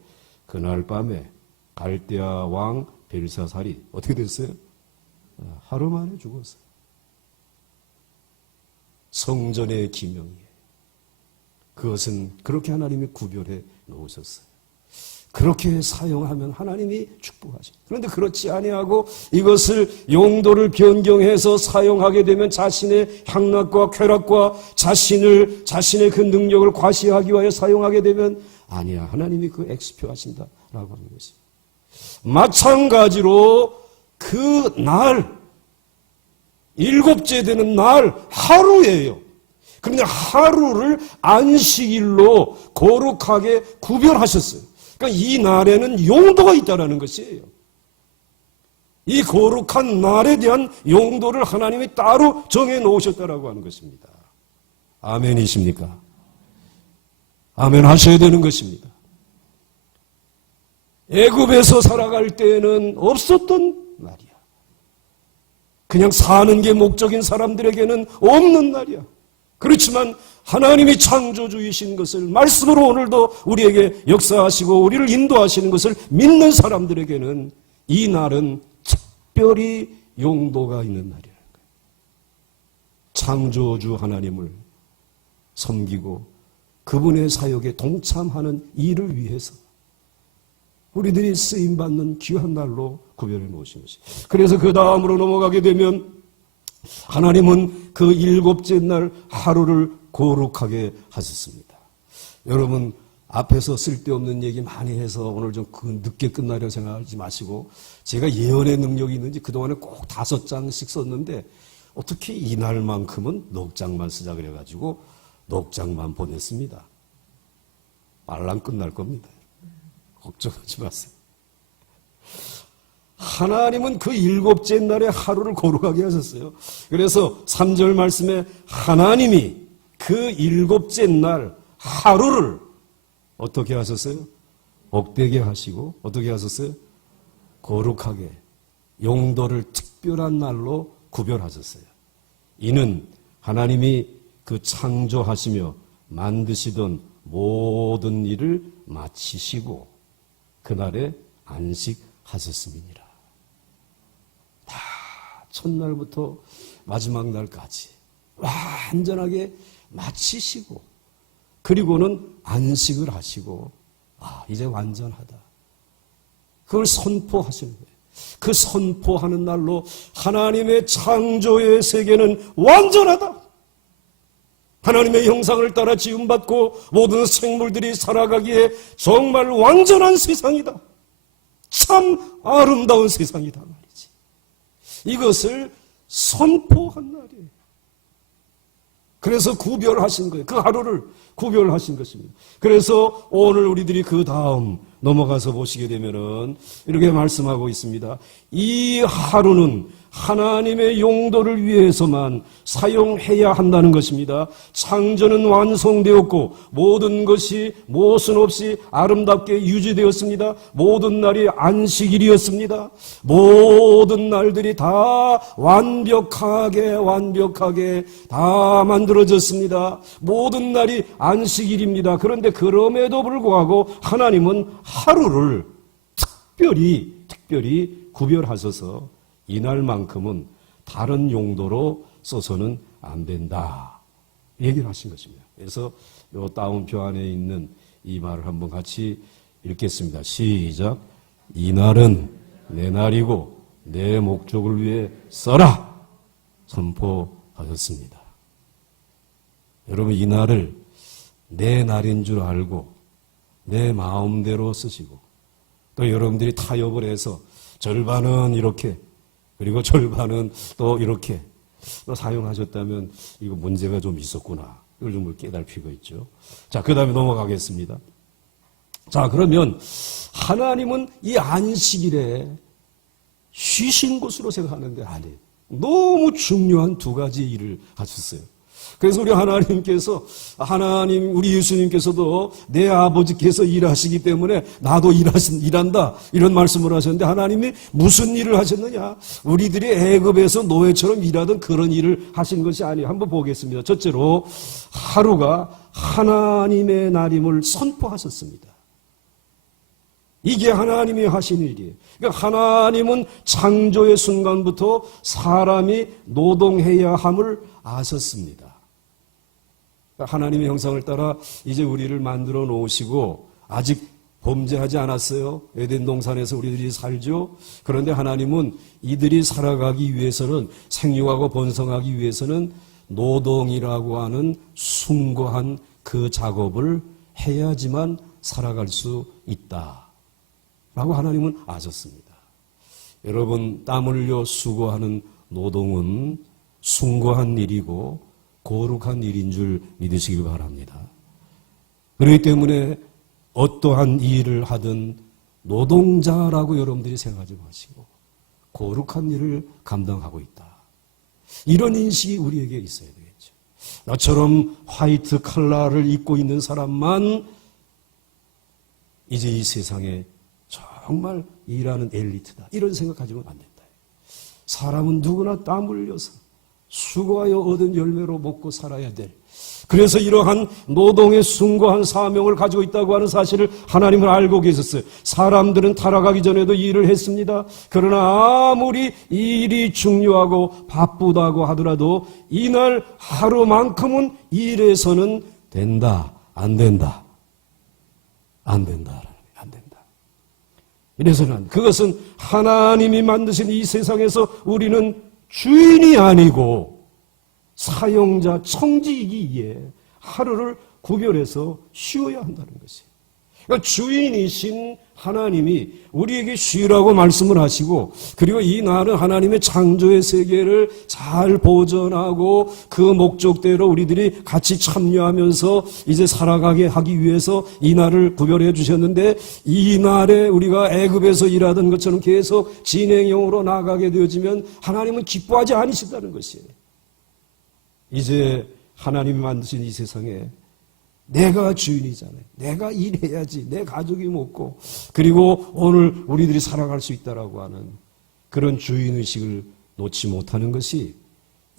그날 밤에 갈대아 왕 벨사살이 어떻게 됐어요? 하루 만에 죽었어요. 성전의 기명이에요. 그것은 그렇게 하나님이 구별해 놓으셨어요. 그렇게 사용하면 하나님이 축복하셔요. 그런데 그렇지 아니하고 이것을 용도를 변경해서 사용하게 되면 자신의 향락과 쾌락과 자신의 그 능력을 과시하기 위하여 사용하게 되면 아니야, 하나님이 그 엑스표하신다라고 하는 것이에요. 마찬가지로 그 날, 일곱째 되는 날 하루예요. 그런데 하루를 안식일로 거룩하게 구별하셨어요. 그러니까 이 날에는 용도가 있다는 것이에요. 이 거룩한 날에 대한 용도를 하나님이 따로 정해 놓으셨다라고 하는 것입니다. 아멘이십니까? 아멘 하셔야 되는 것입니다. 애굽에서 살아갈 때에는 없었던 날이야. 그냥 사는 게 목적인 사람들에게는 없는 날이야. 그렇지만 하나님이 창조주이신 것을 말씀으로 오늘도 우리에게 역사하시고 우리를 인도하시는 것을 믿는 사람들에게는 이 날은 특별히 용도가 있는 날이라는 거예요. 창조주 하나님을 섬기고 그분의 사역에 동참하는 일을 위해서 우리들이 쓰임받는 귀한 날로 구별해 놓으신 것이에요. 그래서 그 다음으로 넘어가게 되면 하나님은 그 일곱째 날 하루를 거룩하게 하셨습니다. 여러분, 앞에서 쓸데없는 얘기 많이 해서 오늘 좀 늦게 끝나려 생각하지 마시고, 제가 예언의 능력이 있는지 그동안에 꼭 5장씩 썼는데 어떻게 이날만큼은 넉 장만 쓰자 그래가지고 넉 장만 보냈습니다. 빨랑 끝날 겁니다. 걱정하지 마세요. 하나님은 그 일곱째 날에 하루를 거룩하게 하셨어요. 그래서 3절 말씀에 하나님이 그 일곱째 날 하루를 어떻게 하셨어요? 복되게 하시고 어떻게 하셨어요? 거룩하게, 용도를 특별한 날로 구별하셨어요. 이는 하나님이 그 창조하시며 만드시던 모든 일을 마치시고 그날에 안식하셨음이니라. 다 첫날부터 마지막 날까지 완전하게 마치시고 그리고는 안식을 하시고 이제 완전하다. 그걸 선포하시는 거예요. 그 선포하는 날로 하나님의 창조의 세계는 완전하다. 하나님의 형상을 따라 지음받고 모든 생물들이 살아가기에 정말 완전한 세상이다. 참 아름다운 세상이다 말이지. 이것을 선포한 날이에요. 그래서 구별하신 거예요. 그 하루를 구별하신 것입니다. 그래서 오늘 우리들이 그 다음 넘어가서 보시게 되면은 이렇게 말씀하고 있습니다. 이 하루는 하나님의 용도를 위해서만 사용해야 한다는 것입니다. 창조는 완성되었고 모든 것이 모순 없이 아름답게 유지되었습니다. 모든 날이 안식일이었습니다. 모든 날들이 다 완벽하게 다 만들어졌습니다. 모든 날이 안식일입니다. 그런데 그럼에도 불구하고 하나님은 하루를 특별히 구별하셔서 이날만큼은 다른 용도로 써서는 안 된다. 얘기를 하신 것입니다. 그래서 요 따옴표 안에 있는 이 말을 한번 같이 읽겠습니다. 시작. 이날은 내 날이고 내 목적을 위해 써라. 선포하셨습니다. 여러분, 이 날을 내 날인 줄 알고 내 마음대로 쓰시고, 또 여러분들이 타협을 해서 절반은 이렇게 그리고 절반은 또 이렇게 또 사용하셨다면 이거 문제가 좀 있었구나. 이걸 좀 깨달을 필요가 있죠. 자, 그 다음에 넘어가겠습니다. 자, 그러면 하나님은 이 안식일에 쉬신 곳으로 생각하는데 아니에요. 너무 중요한 두 가지 일을 하셨어요. 그래서 우리 하나님께서, 우리 예수님께서도 내 아버지께서 일하시기 때문에 나도 일한다. 이런 말씀을 하셨는데, 하나님이 무슨 일을 하셨느냐? 우리들이 애굽에서 노예처럼 일하던 그런 일을 하신 것이 아니에요. 한번 보겠습니다. 첫째로, 하루가 하나님의 날임을 선포하셨습니다. 이게 하나님이 하신 일이에요. 그러니까 하나님은 창조의 순간부터 사람이 노동해야 함을 아셨습니다. 하나님의 형상을 따라 이제 우리를 만들어 놓으시고 아직 범죄하지 않았어요. 에덴 동산에서 우리들이 살죠. 그런데 하나님은 이들이 살아가기 위해서는, 생육하고 번성하기 위해서는 노동이라고 하는 숭고한 그 작업을 해야지만 살아갈 수 있다 라고 하나님은 아셨습니다. 여러분, 땀 흘려 수고하는 노동은 숭고한 일이고 거룩한 일인 줄 믿으시길 바랍니다. 그렇기 때문에 어떠한 일을 하든 노동자라고 여러분들이 생각하지 마시고 거룩한 일을 감당하고 있다. 이런 인식이 우리에게 있어야 되겠죠. 나처럼 화이트 칼라를 입고 있는 사람만 이제 이 세상에 정말 일하는 엘리트다. 이런 생각하지면 안 된다. 사람은 누구나 땀 흘려서 수고하여 얻은 열매로 먹고 살아야 될, 그래서 이러한 노동의 숭고한 사명을 가지고 있다고 하는 사실을 하나님은 알고 계셨어요. 사람들은 타락하기 전에도 일을 했습니다. 그러나 아무리 일이 중요하고 바쁘다고 하더라도 이날 하루만큼은 일해서는 된다. 안 된다. 안 된다. 안 된다. 이래서는 그것은 하나님이 만드신 이 세상에서 우리는 주인이 아니고 사용자, 청지이기에 하루를 구별해서 쉬어야 한다는 것이에요. 그러니까 주인이신 하나님이 우리에게 쉬라고 말씀을 하시고, 그리고 이 날은 하나님의 창조의 세계를 잘 보존하고 그 목적대로 우리들이 같이 참여하면서 이제 살아가게 하기 위해서 이 날을 구별해 주셨는데, 이 날에 우리가 애굽에서 일하던 것처럼 계속 진행형으로 나가게 되어지면 하나님은 기뻐하지 않으신다는 것이에요. 이제 하나님이 만드신 이 세상에 내가 주인이잖아요. 내가 일해야지. 내 가족이 먹고, 그리고 오늘 우리들이 살아갈 수 있다라고 하는 그런 주인의식을 놓지 못하는 것이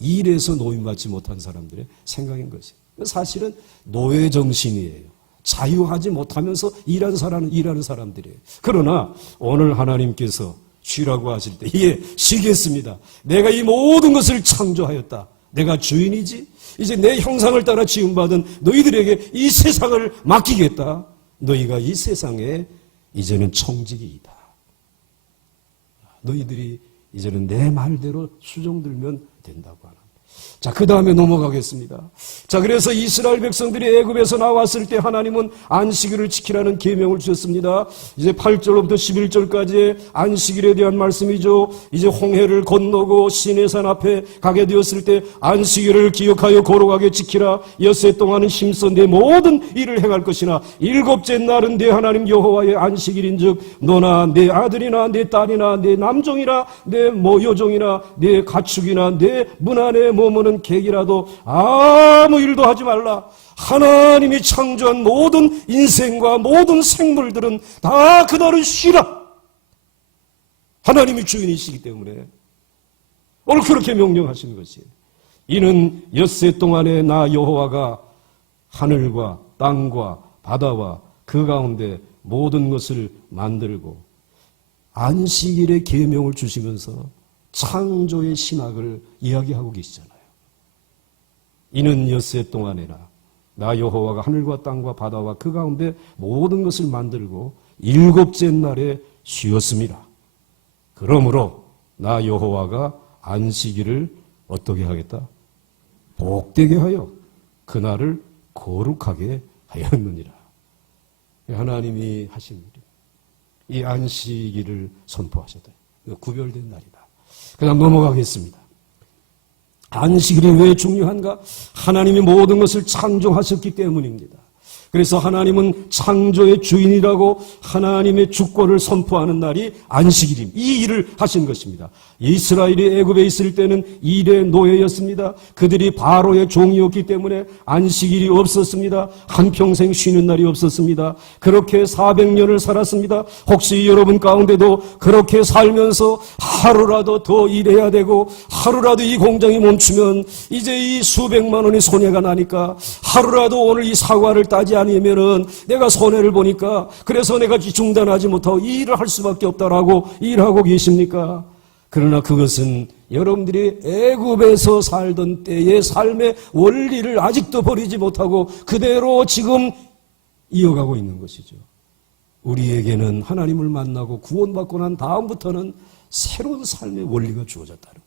일에서 노임받지 못한 사람들의 생각인 것이에요. 사실은 노예정신이에요. 자유하지 못하면서 일하는 사람들이에요. 그러나 오늘 하나님께서 쉬라고 하실 때, 예, 쉬겠습니다. 내가 이 모든 것을 창조하였다. 내가 주인이지. 이제 내 형상을 따라 지음받은 너희들에게 이 세상을 맡기겠다. 너희가 이 세상에 이제는 청지기이다. 너희들이 이제는 내 말대로 수종들면 된다고 하는. 자, 그 다음에 넘어가겠습니다. 자, 그래서 이스라엘 백성들이 애굽에서 나왔을 때 하나님은 안식일을 지키라는 계명을 주셨습니다. 이제 8절부터 11절까지의 안식일에 대한 말씀이죠. 이제 홍해를 건너고 시내산 앞에 가게 되었을 때 안식일을 기억하여 거룩하게 지키라. 엿새 동안은 힘써 내 모든 일을 행할 것이나 일곱째 날은 내 하나님 여호와의 안식일인즉 너나 내 아들이나 내 딸이나 내 남종이나 내 여종이나 내 가축이나 내 문 안에 머무는 객이라도 아무 일도 하지 말라. 하나님이 창조한 모든 인생과 모든 생물들은 다 그날은 쉬라. 하나님이 주인이시기 때문에 오늘 그렇게 명령하시는 것이에요. 이는 엿새 동안에 나 여호와가 하늘과 땅과 바다와 그 가운데 모든 것을 만들고 안식일의 계명을 주시면서 창조의 신학을 이야기하고 계시잖아요. 이는 엿새 동안에나 나 여호와가 하늘과 땅과 바다와 그 가운데 모든 것을 만들고 일곱째 날에 쉬었습니다. 그러므로 나 여호와가 안식일을 어떻게 하겠다? 복되게 하여 그날을 거룩하게 하였느니라. 하나님이 하신 일이 이 안식일을 선포하셨다. 구별된 날이다. 그다음 넘어가겠습니다. 안식일이 왜 중요한가? 하나님이 모든 것을 창조하셨기 때문입니다. 그래서 하나님은 창조의 주인이라고 하나님의 주권을 선포하는 날이 안식일입니다. 이 일을 하신 것입니다. 이스라엘이 애굽에 있을 때는 일의 노예였습니다. 그들이 바로의 종이었기 때문에 안식일이 없었습니다. 한평생 쉬는 날이 없었습니다. 그렇게 400년을 살았습니다. 혹시 여러분 가운데도 그렇게 살면서 하루라도 더 일해야 되고 하루라도 이 공장이 멈추면 이제 이 수백만 원이 손해가 나니까 하루라도 오늘 이 사과를 따지 아니면은 내가 손해를 보니까 그래서 내가 중단하지 못하고 이 일을 할 수밖에 없다라고 일하고 계십니까? 그러나 그것은 여러분들이 애굽에서 살던 때의 삶의 원리를 아직도 버리지 못하고 그대로 지금 이어가고 있는 것이죠. 우리에게는 하나님을 만나고 구원받고 난 다음부터는 새로운 삶의 원리가 주어졌다는 거예요.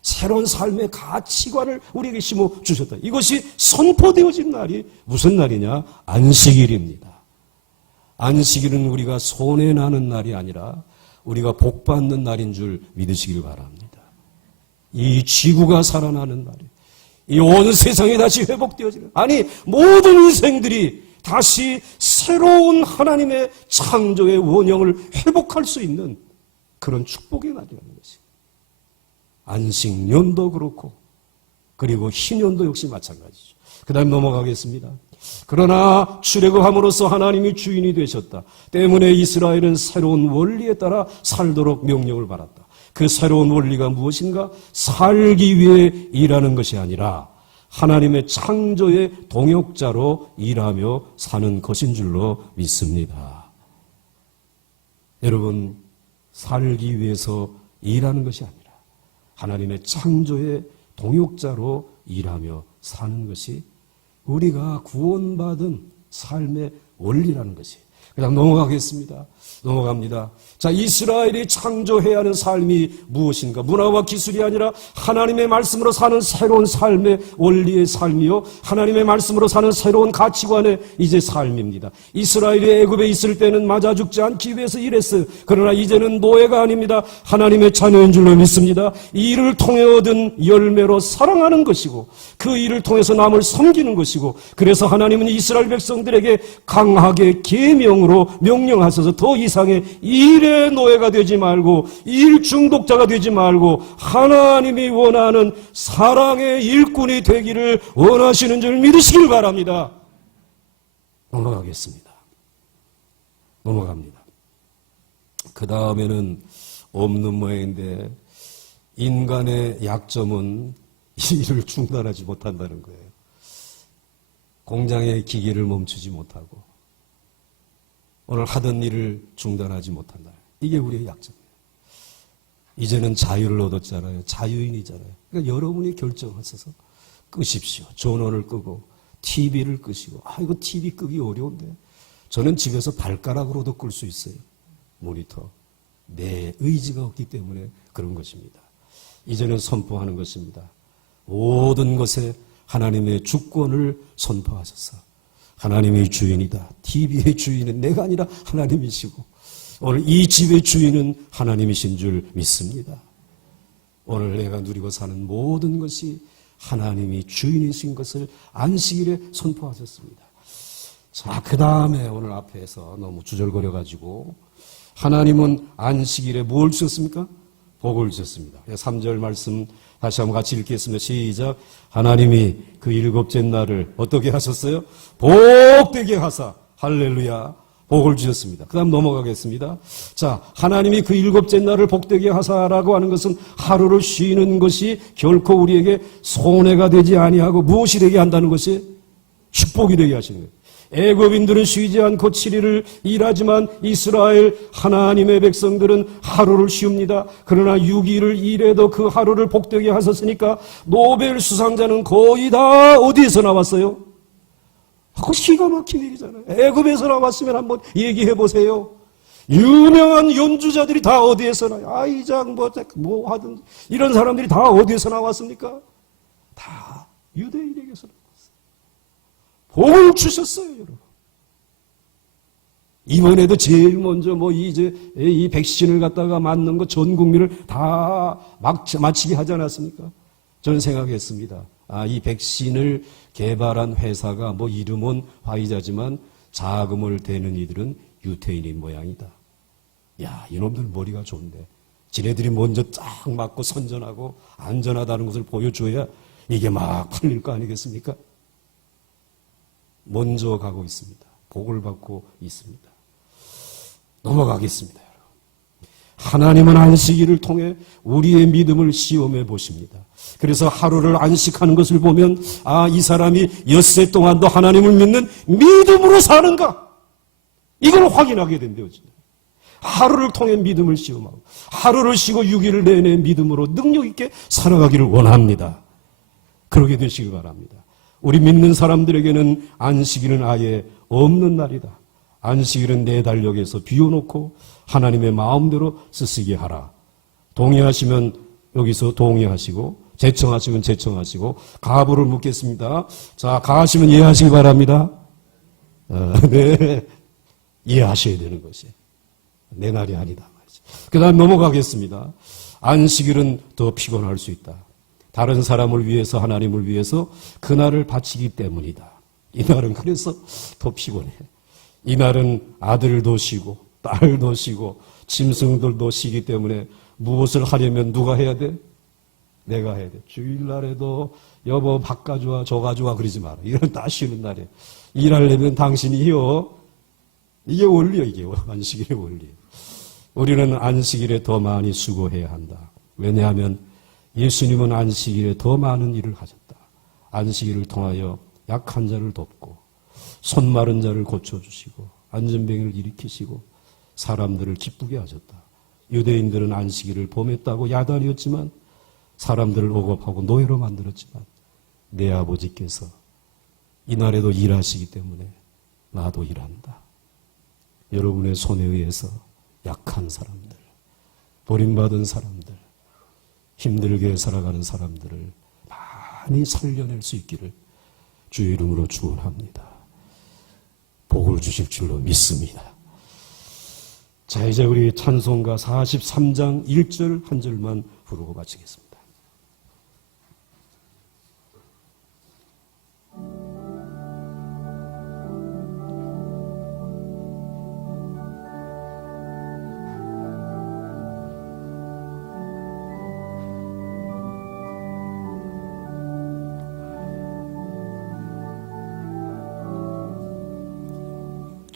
새로운 삶의 가치관을 우리에게 심어 주셨다. 이것이 선포되어진 날이 무슨 날이냐? 안식일입니다. 안식일은 우리가 손해나는 날이 아니라 우리가 복받는 날인 줄 믿으시길 바랍니다. 이 지구가 살아나는 날이, 이 온 세상이 다시 회복되어지는, 아니 모든 인생들이 다시 새로운 하나님의 창조의 원형을 회복할 수 있는 그런 축복의 날이라는 것이. 안식년도 그렇고 그리고 희년도 역시 마찬가지죠. 그 다음 넘어가겠습니다. 그러나 출애굽함으로써 하나님이 주인이 되셨다. 때문에 이스라엘은 새로운 원리에 따라 살도록 명령을 받았다. 그 새로운 원리가 무엇인가? 살기 위해 일하는 것이 아니라 하나님의 창조의 동역자로 일하며 사는 것인 줄로 믿습니다. 여러분, 살기 위해서 일하는 것이 아니라 하나님의 창조의 동역자로 일하며 사는 것이 우리가 구원받은 삶의 원리라는 것이. 그냥 넘어가겠습니다. 넘어갑니다. 자, 이스라엘이 창조해야 하는 삶이 무엇인가? 문화와 기술이 아니라 하나님의 말씀으로 사는 새로운 삶의 원리의 삶이요, 하나님의 말씀으로 사는 새로운 가치관의 이제 삶입니다. 이스라엘이 애굽에 있을 때는 맞아 죽지 않기 위해서 일했어요. 그러나 이제는 노예가 아닙니다. 하나님의 자녀인 줄로 믿습니다. 이 일을 통해 얻은 열매로 사랑하는 것이고 그 일을 통해서 남을 섬기는 것이고, 그래서 하나님은 이스라엘 백성들에게 강하게 계명으로 명령하셔서 더 이상의 일의 노예가 되지 말고 일 중독자가 되지 말고 하나님이 원하는 사랑의 일꾼이 되기를 원하시는 줄 믿으시길 바랍니다. 넘어가겠습니다. 넘어갑니다. 그 다음에는 없는 모양인데, 인간의 약점은 일을 중단하지 못한다는 거예요. 공장의 기계를 멈추지 못하고 오늘 하던 일을 중단하지 못한다. 이게 우리의 약점이에요. 이제는 자유를 얻었잖아요. 자유인이잖아요. 그러니까 여러분이 결정하셔서 끄십시오. 전원을 끄고 TV를 끄시고. 이거 TV 끄기 어려운데. 저는 집에서 발가락으로도 끌 수 있어요. 모니터. 내 의지가 없기 때문에 그런 것입니다. 이제는 선포하는 것입니다. 모든 것에 하나님의 주권을 선포하셔서 하나님의 주인이다. TV의 주인은 내가 아니라 하나님이시고 오늘 이 집의 주인은 하나님이신 줄 믿습니다. 오늘 내가 누리고 사는 모든 것이 하나님이 주인이신 것을 안식일에 선포하셨습니다. 자, 그 다음에 오늘 앞에서 너무 주절거려가지고 하나님은 안식일에 뭘 주셨습니까? 복을 주셨습니다. 3절 말씀 다시 한번 같이 읽겠습니다. 시작. 하나님이 그 일곱째 날을 어떻게 하셨어요? 복되게 하사. 할렐루야. 복을 주셨습니다. 그 다음 넘어가겠습니다. 자, 하나님이 그 일곱째 날을 복되게 하사라고 하는 것은 하루를 쉬는 것이 결코 우리에게 손해가 되지 아니하고 무엇이 되게 한다는 것이 축복이 되게 하시는 거예요. 애굽인들은 쉬지 않고 7일을 일하지만 이스라엘 하나님의 백성들은 하루를 쉬웁니다. 그러나 6일을 일해도 그 하루를 복되게 하셨으니까 노벨 수상자는 거의 다 어디에서 나왔어요? 그 기가 막힌 일이잖아요. 애굽에서 나왔으면 한번 얘기해 보세요. 유명한 연주자들이 다 어디에서 나요? 아이작 뭐 하든 이런 사람들이 다 어디에서 나왔습니까? 다 유대인에게서 나왔어요. 복을 주셨어요, 여러분. 이번에도 제일 먼저 이 백신을 갖다가 맞는 거 전 국민을 다 마치게 하지 않았습니까? 저는 생각했습니다. 이 백신을 개발한 회사가 이름은 화이자지만 자금을 대는 이들은 유태인인 모양이다. 야, 이놈들 머리가 좋은데. 지네들이 먼저 쫙 맞고 선전하고 안전하다는 것을 보여줘야 이게 막 풀릴 거 아니겠습니까? 먼저 가고 있습니다. 복을 받고 있습니다. 넘어가겠습니다. 하나님은 안식일을 통해 우리의 믿음을 시험해 보십니다. 그래서 하루를 안식하는 것을 보면 이 사람이 엿새 동안도 하나님을 믿는 믿음으로 사는가? 이걸 확인하게 된대요. 하루를 통해 믿음을 시험하고 하루를 쉬고 6일을 내내 믿음으로 능력 있게 살아가기를 원합니다. 그러게 되시길 바랍니다. 우리 믿는 사람들에게는 안식일은 아예 없는 날이다. 안식일은 내 달력에서 비워놓고 하나님의 마음대로 쓰시게 하라. 동의하시면 여기서 동의하시고 제청하시면 제청하시고 가부를 묻겠습니다. 자, 가하시면 이해하시기 바랍니다. 네, 이해하셔야 되는 것이 내 날이 아니다. 그 다음 넘어가겠습니다. 안식일은 더 피곤할 수 있다. 다른 사람을 위해서 하나님을 위해서 그날을 바치기 때문이다. 이날은 그래서 더 피곤해. 이날은 아들도 쉬고 딸도 쉬고 짐승들도 쉬기 때문에 무엇을 하려면 누가 해야 돼? 내가 해야 돼. 주일날에도 여보 밥 가져와 저 가져와 그러지 마라. 이건 다 쉬는 날이에요. 일하려면 당신이요. 이게 원리예요. 이게 안식일의 원리예요. 우리는 안식일에 더 많이 수고해야 한다. 왜냐하면 예수님은 안식일에 더 많은 일을 하셨다. 안식일을 통하여 약한 자를 돕고 손 마른 자를 고쳐주시고 안전병을 일으키시고 사람들을 기쁘게 하셨다. 유대인들은 안식일을 범했다고 야단이었지만 사람들을 억압하고 노예로 만들었지만 내 아버지께서 이날에도 일하시기 때문에 나도 일한다. 여러분의 손에 의해서 약한 사람들, 버림받은 사람들, 힘들게 살아가는 사람들을 많이 살려낼 수 있기를 주의 이름으로 축원합니다. 복을 주실 줄로 믿습니다. 자, 이제 우리 찬송가 43장 1절 한 절만 부르고 마치겠습니다.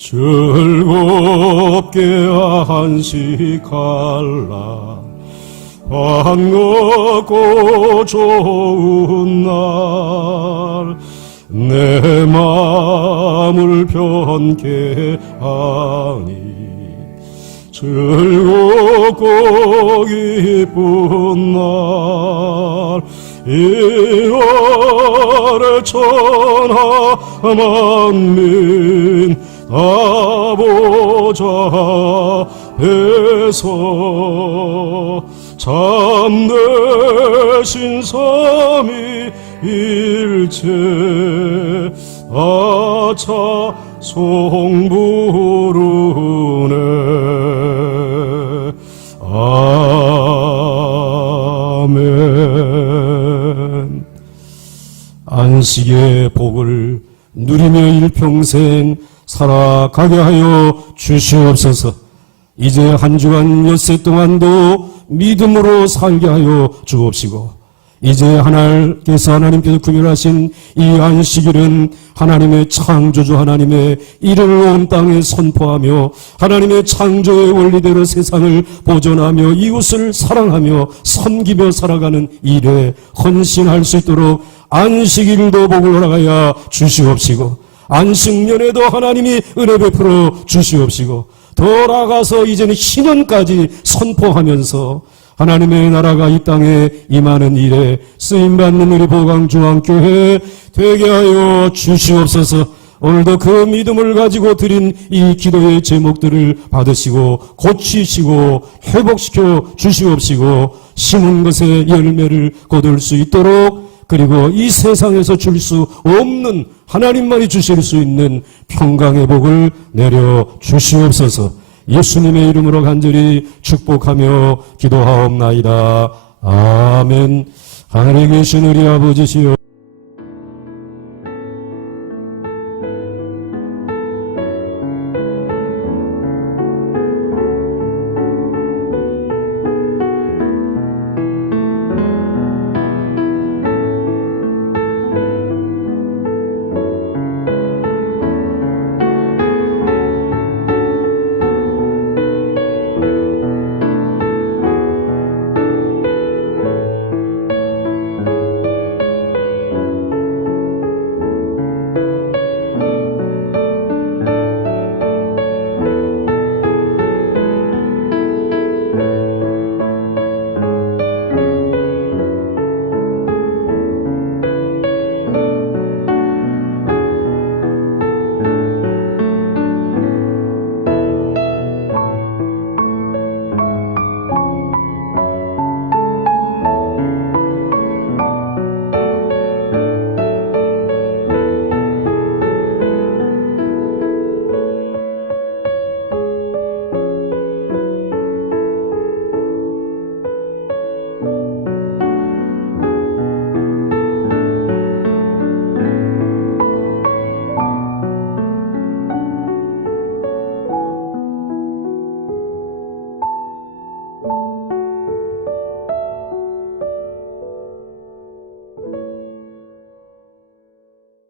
즐겁게 안식할 날 반갑고 좋은 날 내 마음을 편케 하니 즐겁고 기쁜 날 이월의 천하 만민 아보자 에서 참되신 삼위일체 아차 송부르네 아멘. 안식의 복을 누리며 일평생 살아가게 하여 주시옵소서. 이제 한 주간 엿새 동안도 믿음으로 살게 하여 주옵시고 이제 하나님께서 구별하신 이 안식일은 하나님의 창조주 하나님의 이름을 온 땅에 선포하며 하나님의 창조의 원리대로 세상을 보존하며 이웃을 사랑하며 섬기며 살아가는 일에 헌신할 수 있도록 안식일도 복을 허락하여 주시옵시고 안식년에도 하나님이 은혜 베풀어 주시옵시고 더 나아가서 이제는 희년까지 선포하면서 하나님의 나라가 이 땅에 임하는 일에 쓰임받는 우리 보강중앙교회 되게 하여 주시옵소서. 오늘도 그 믿음을 가지고 드린 이 기도의 제목들을 받으시고 고치시고 회복시켜 주시옵시고 심은 것의 열매를 거둘 수 있도록, 그리고 이 세상에서 줄 수 없는 하나님만이 주실 수 있는 평강의 복을 내려 주시옵소서. 예수님의 이름으로 간절히 축복하며 기도하옵나이다. 아멘. 하늘에 계신 우리 아버지시여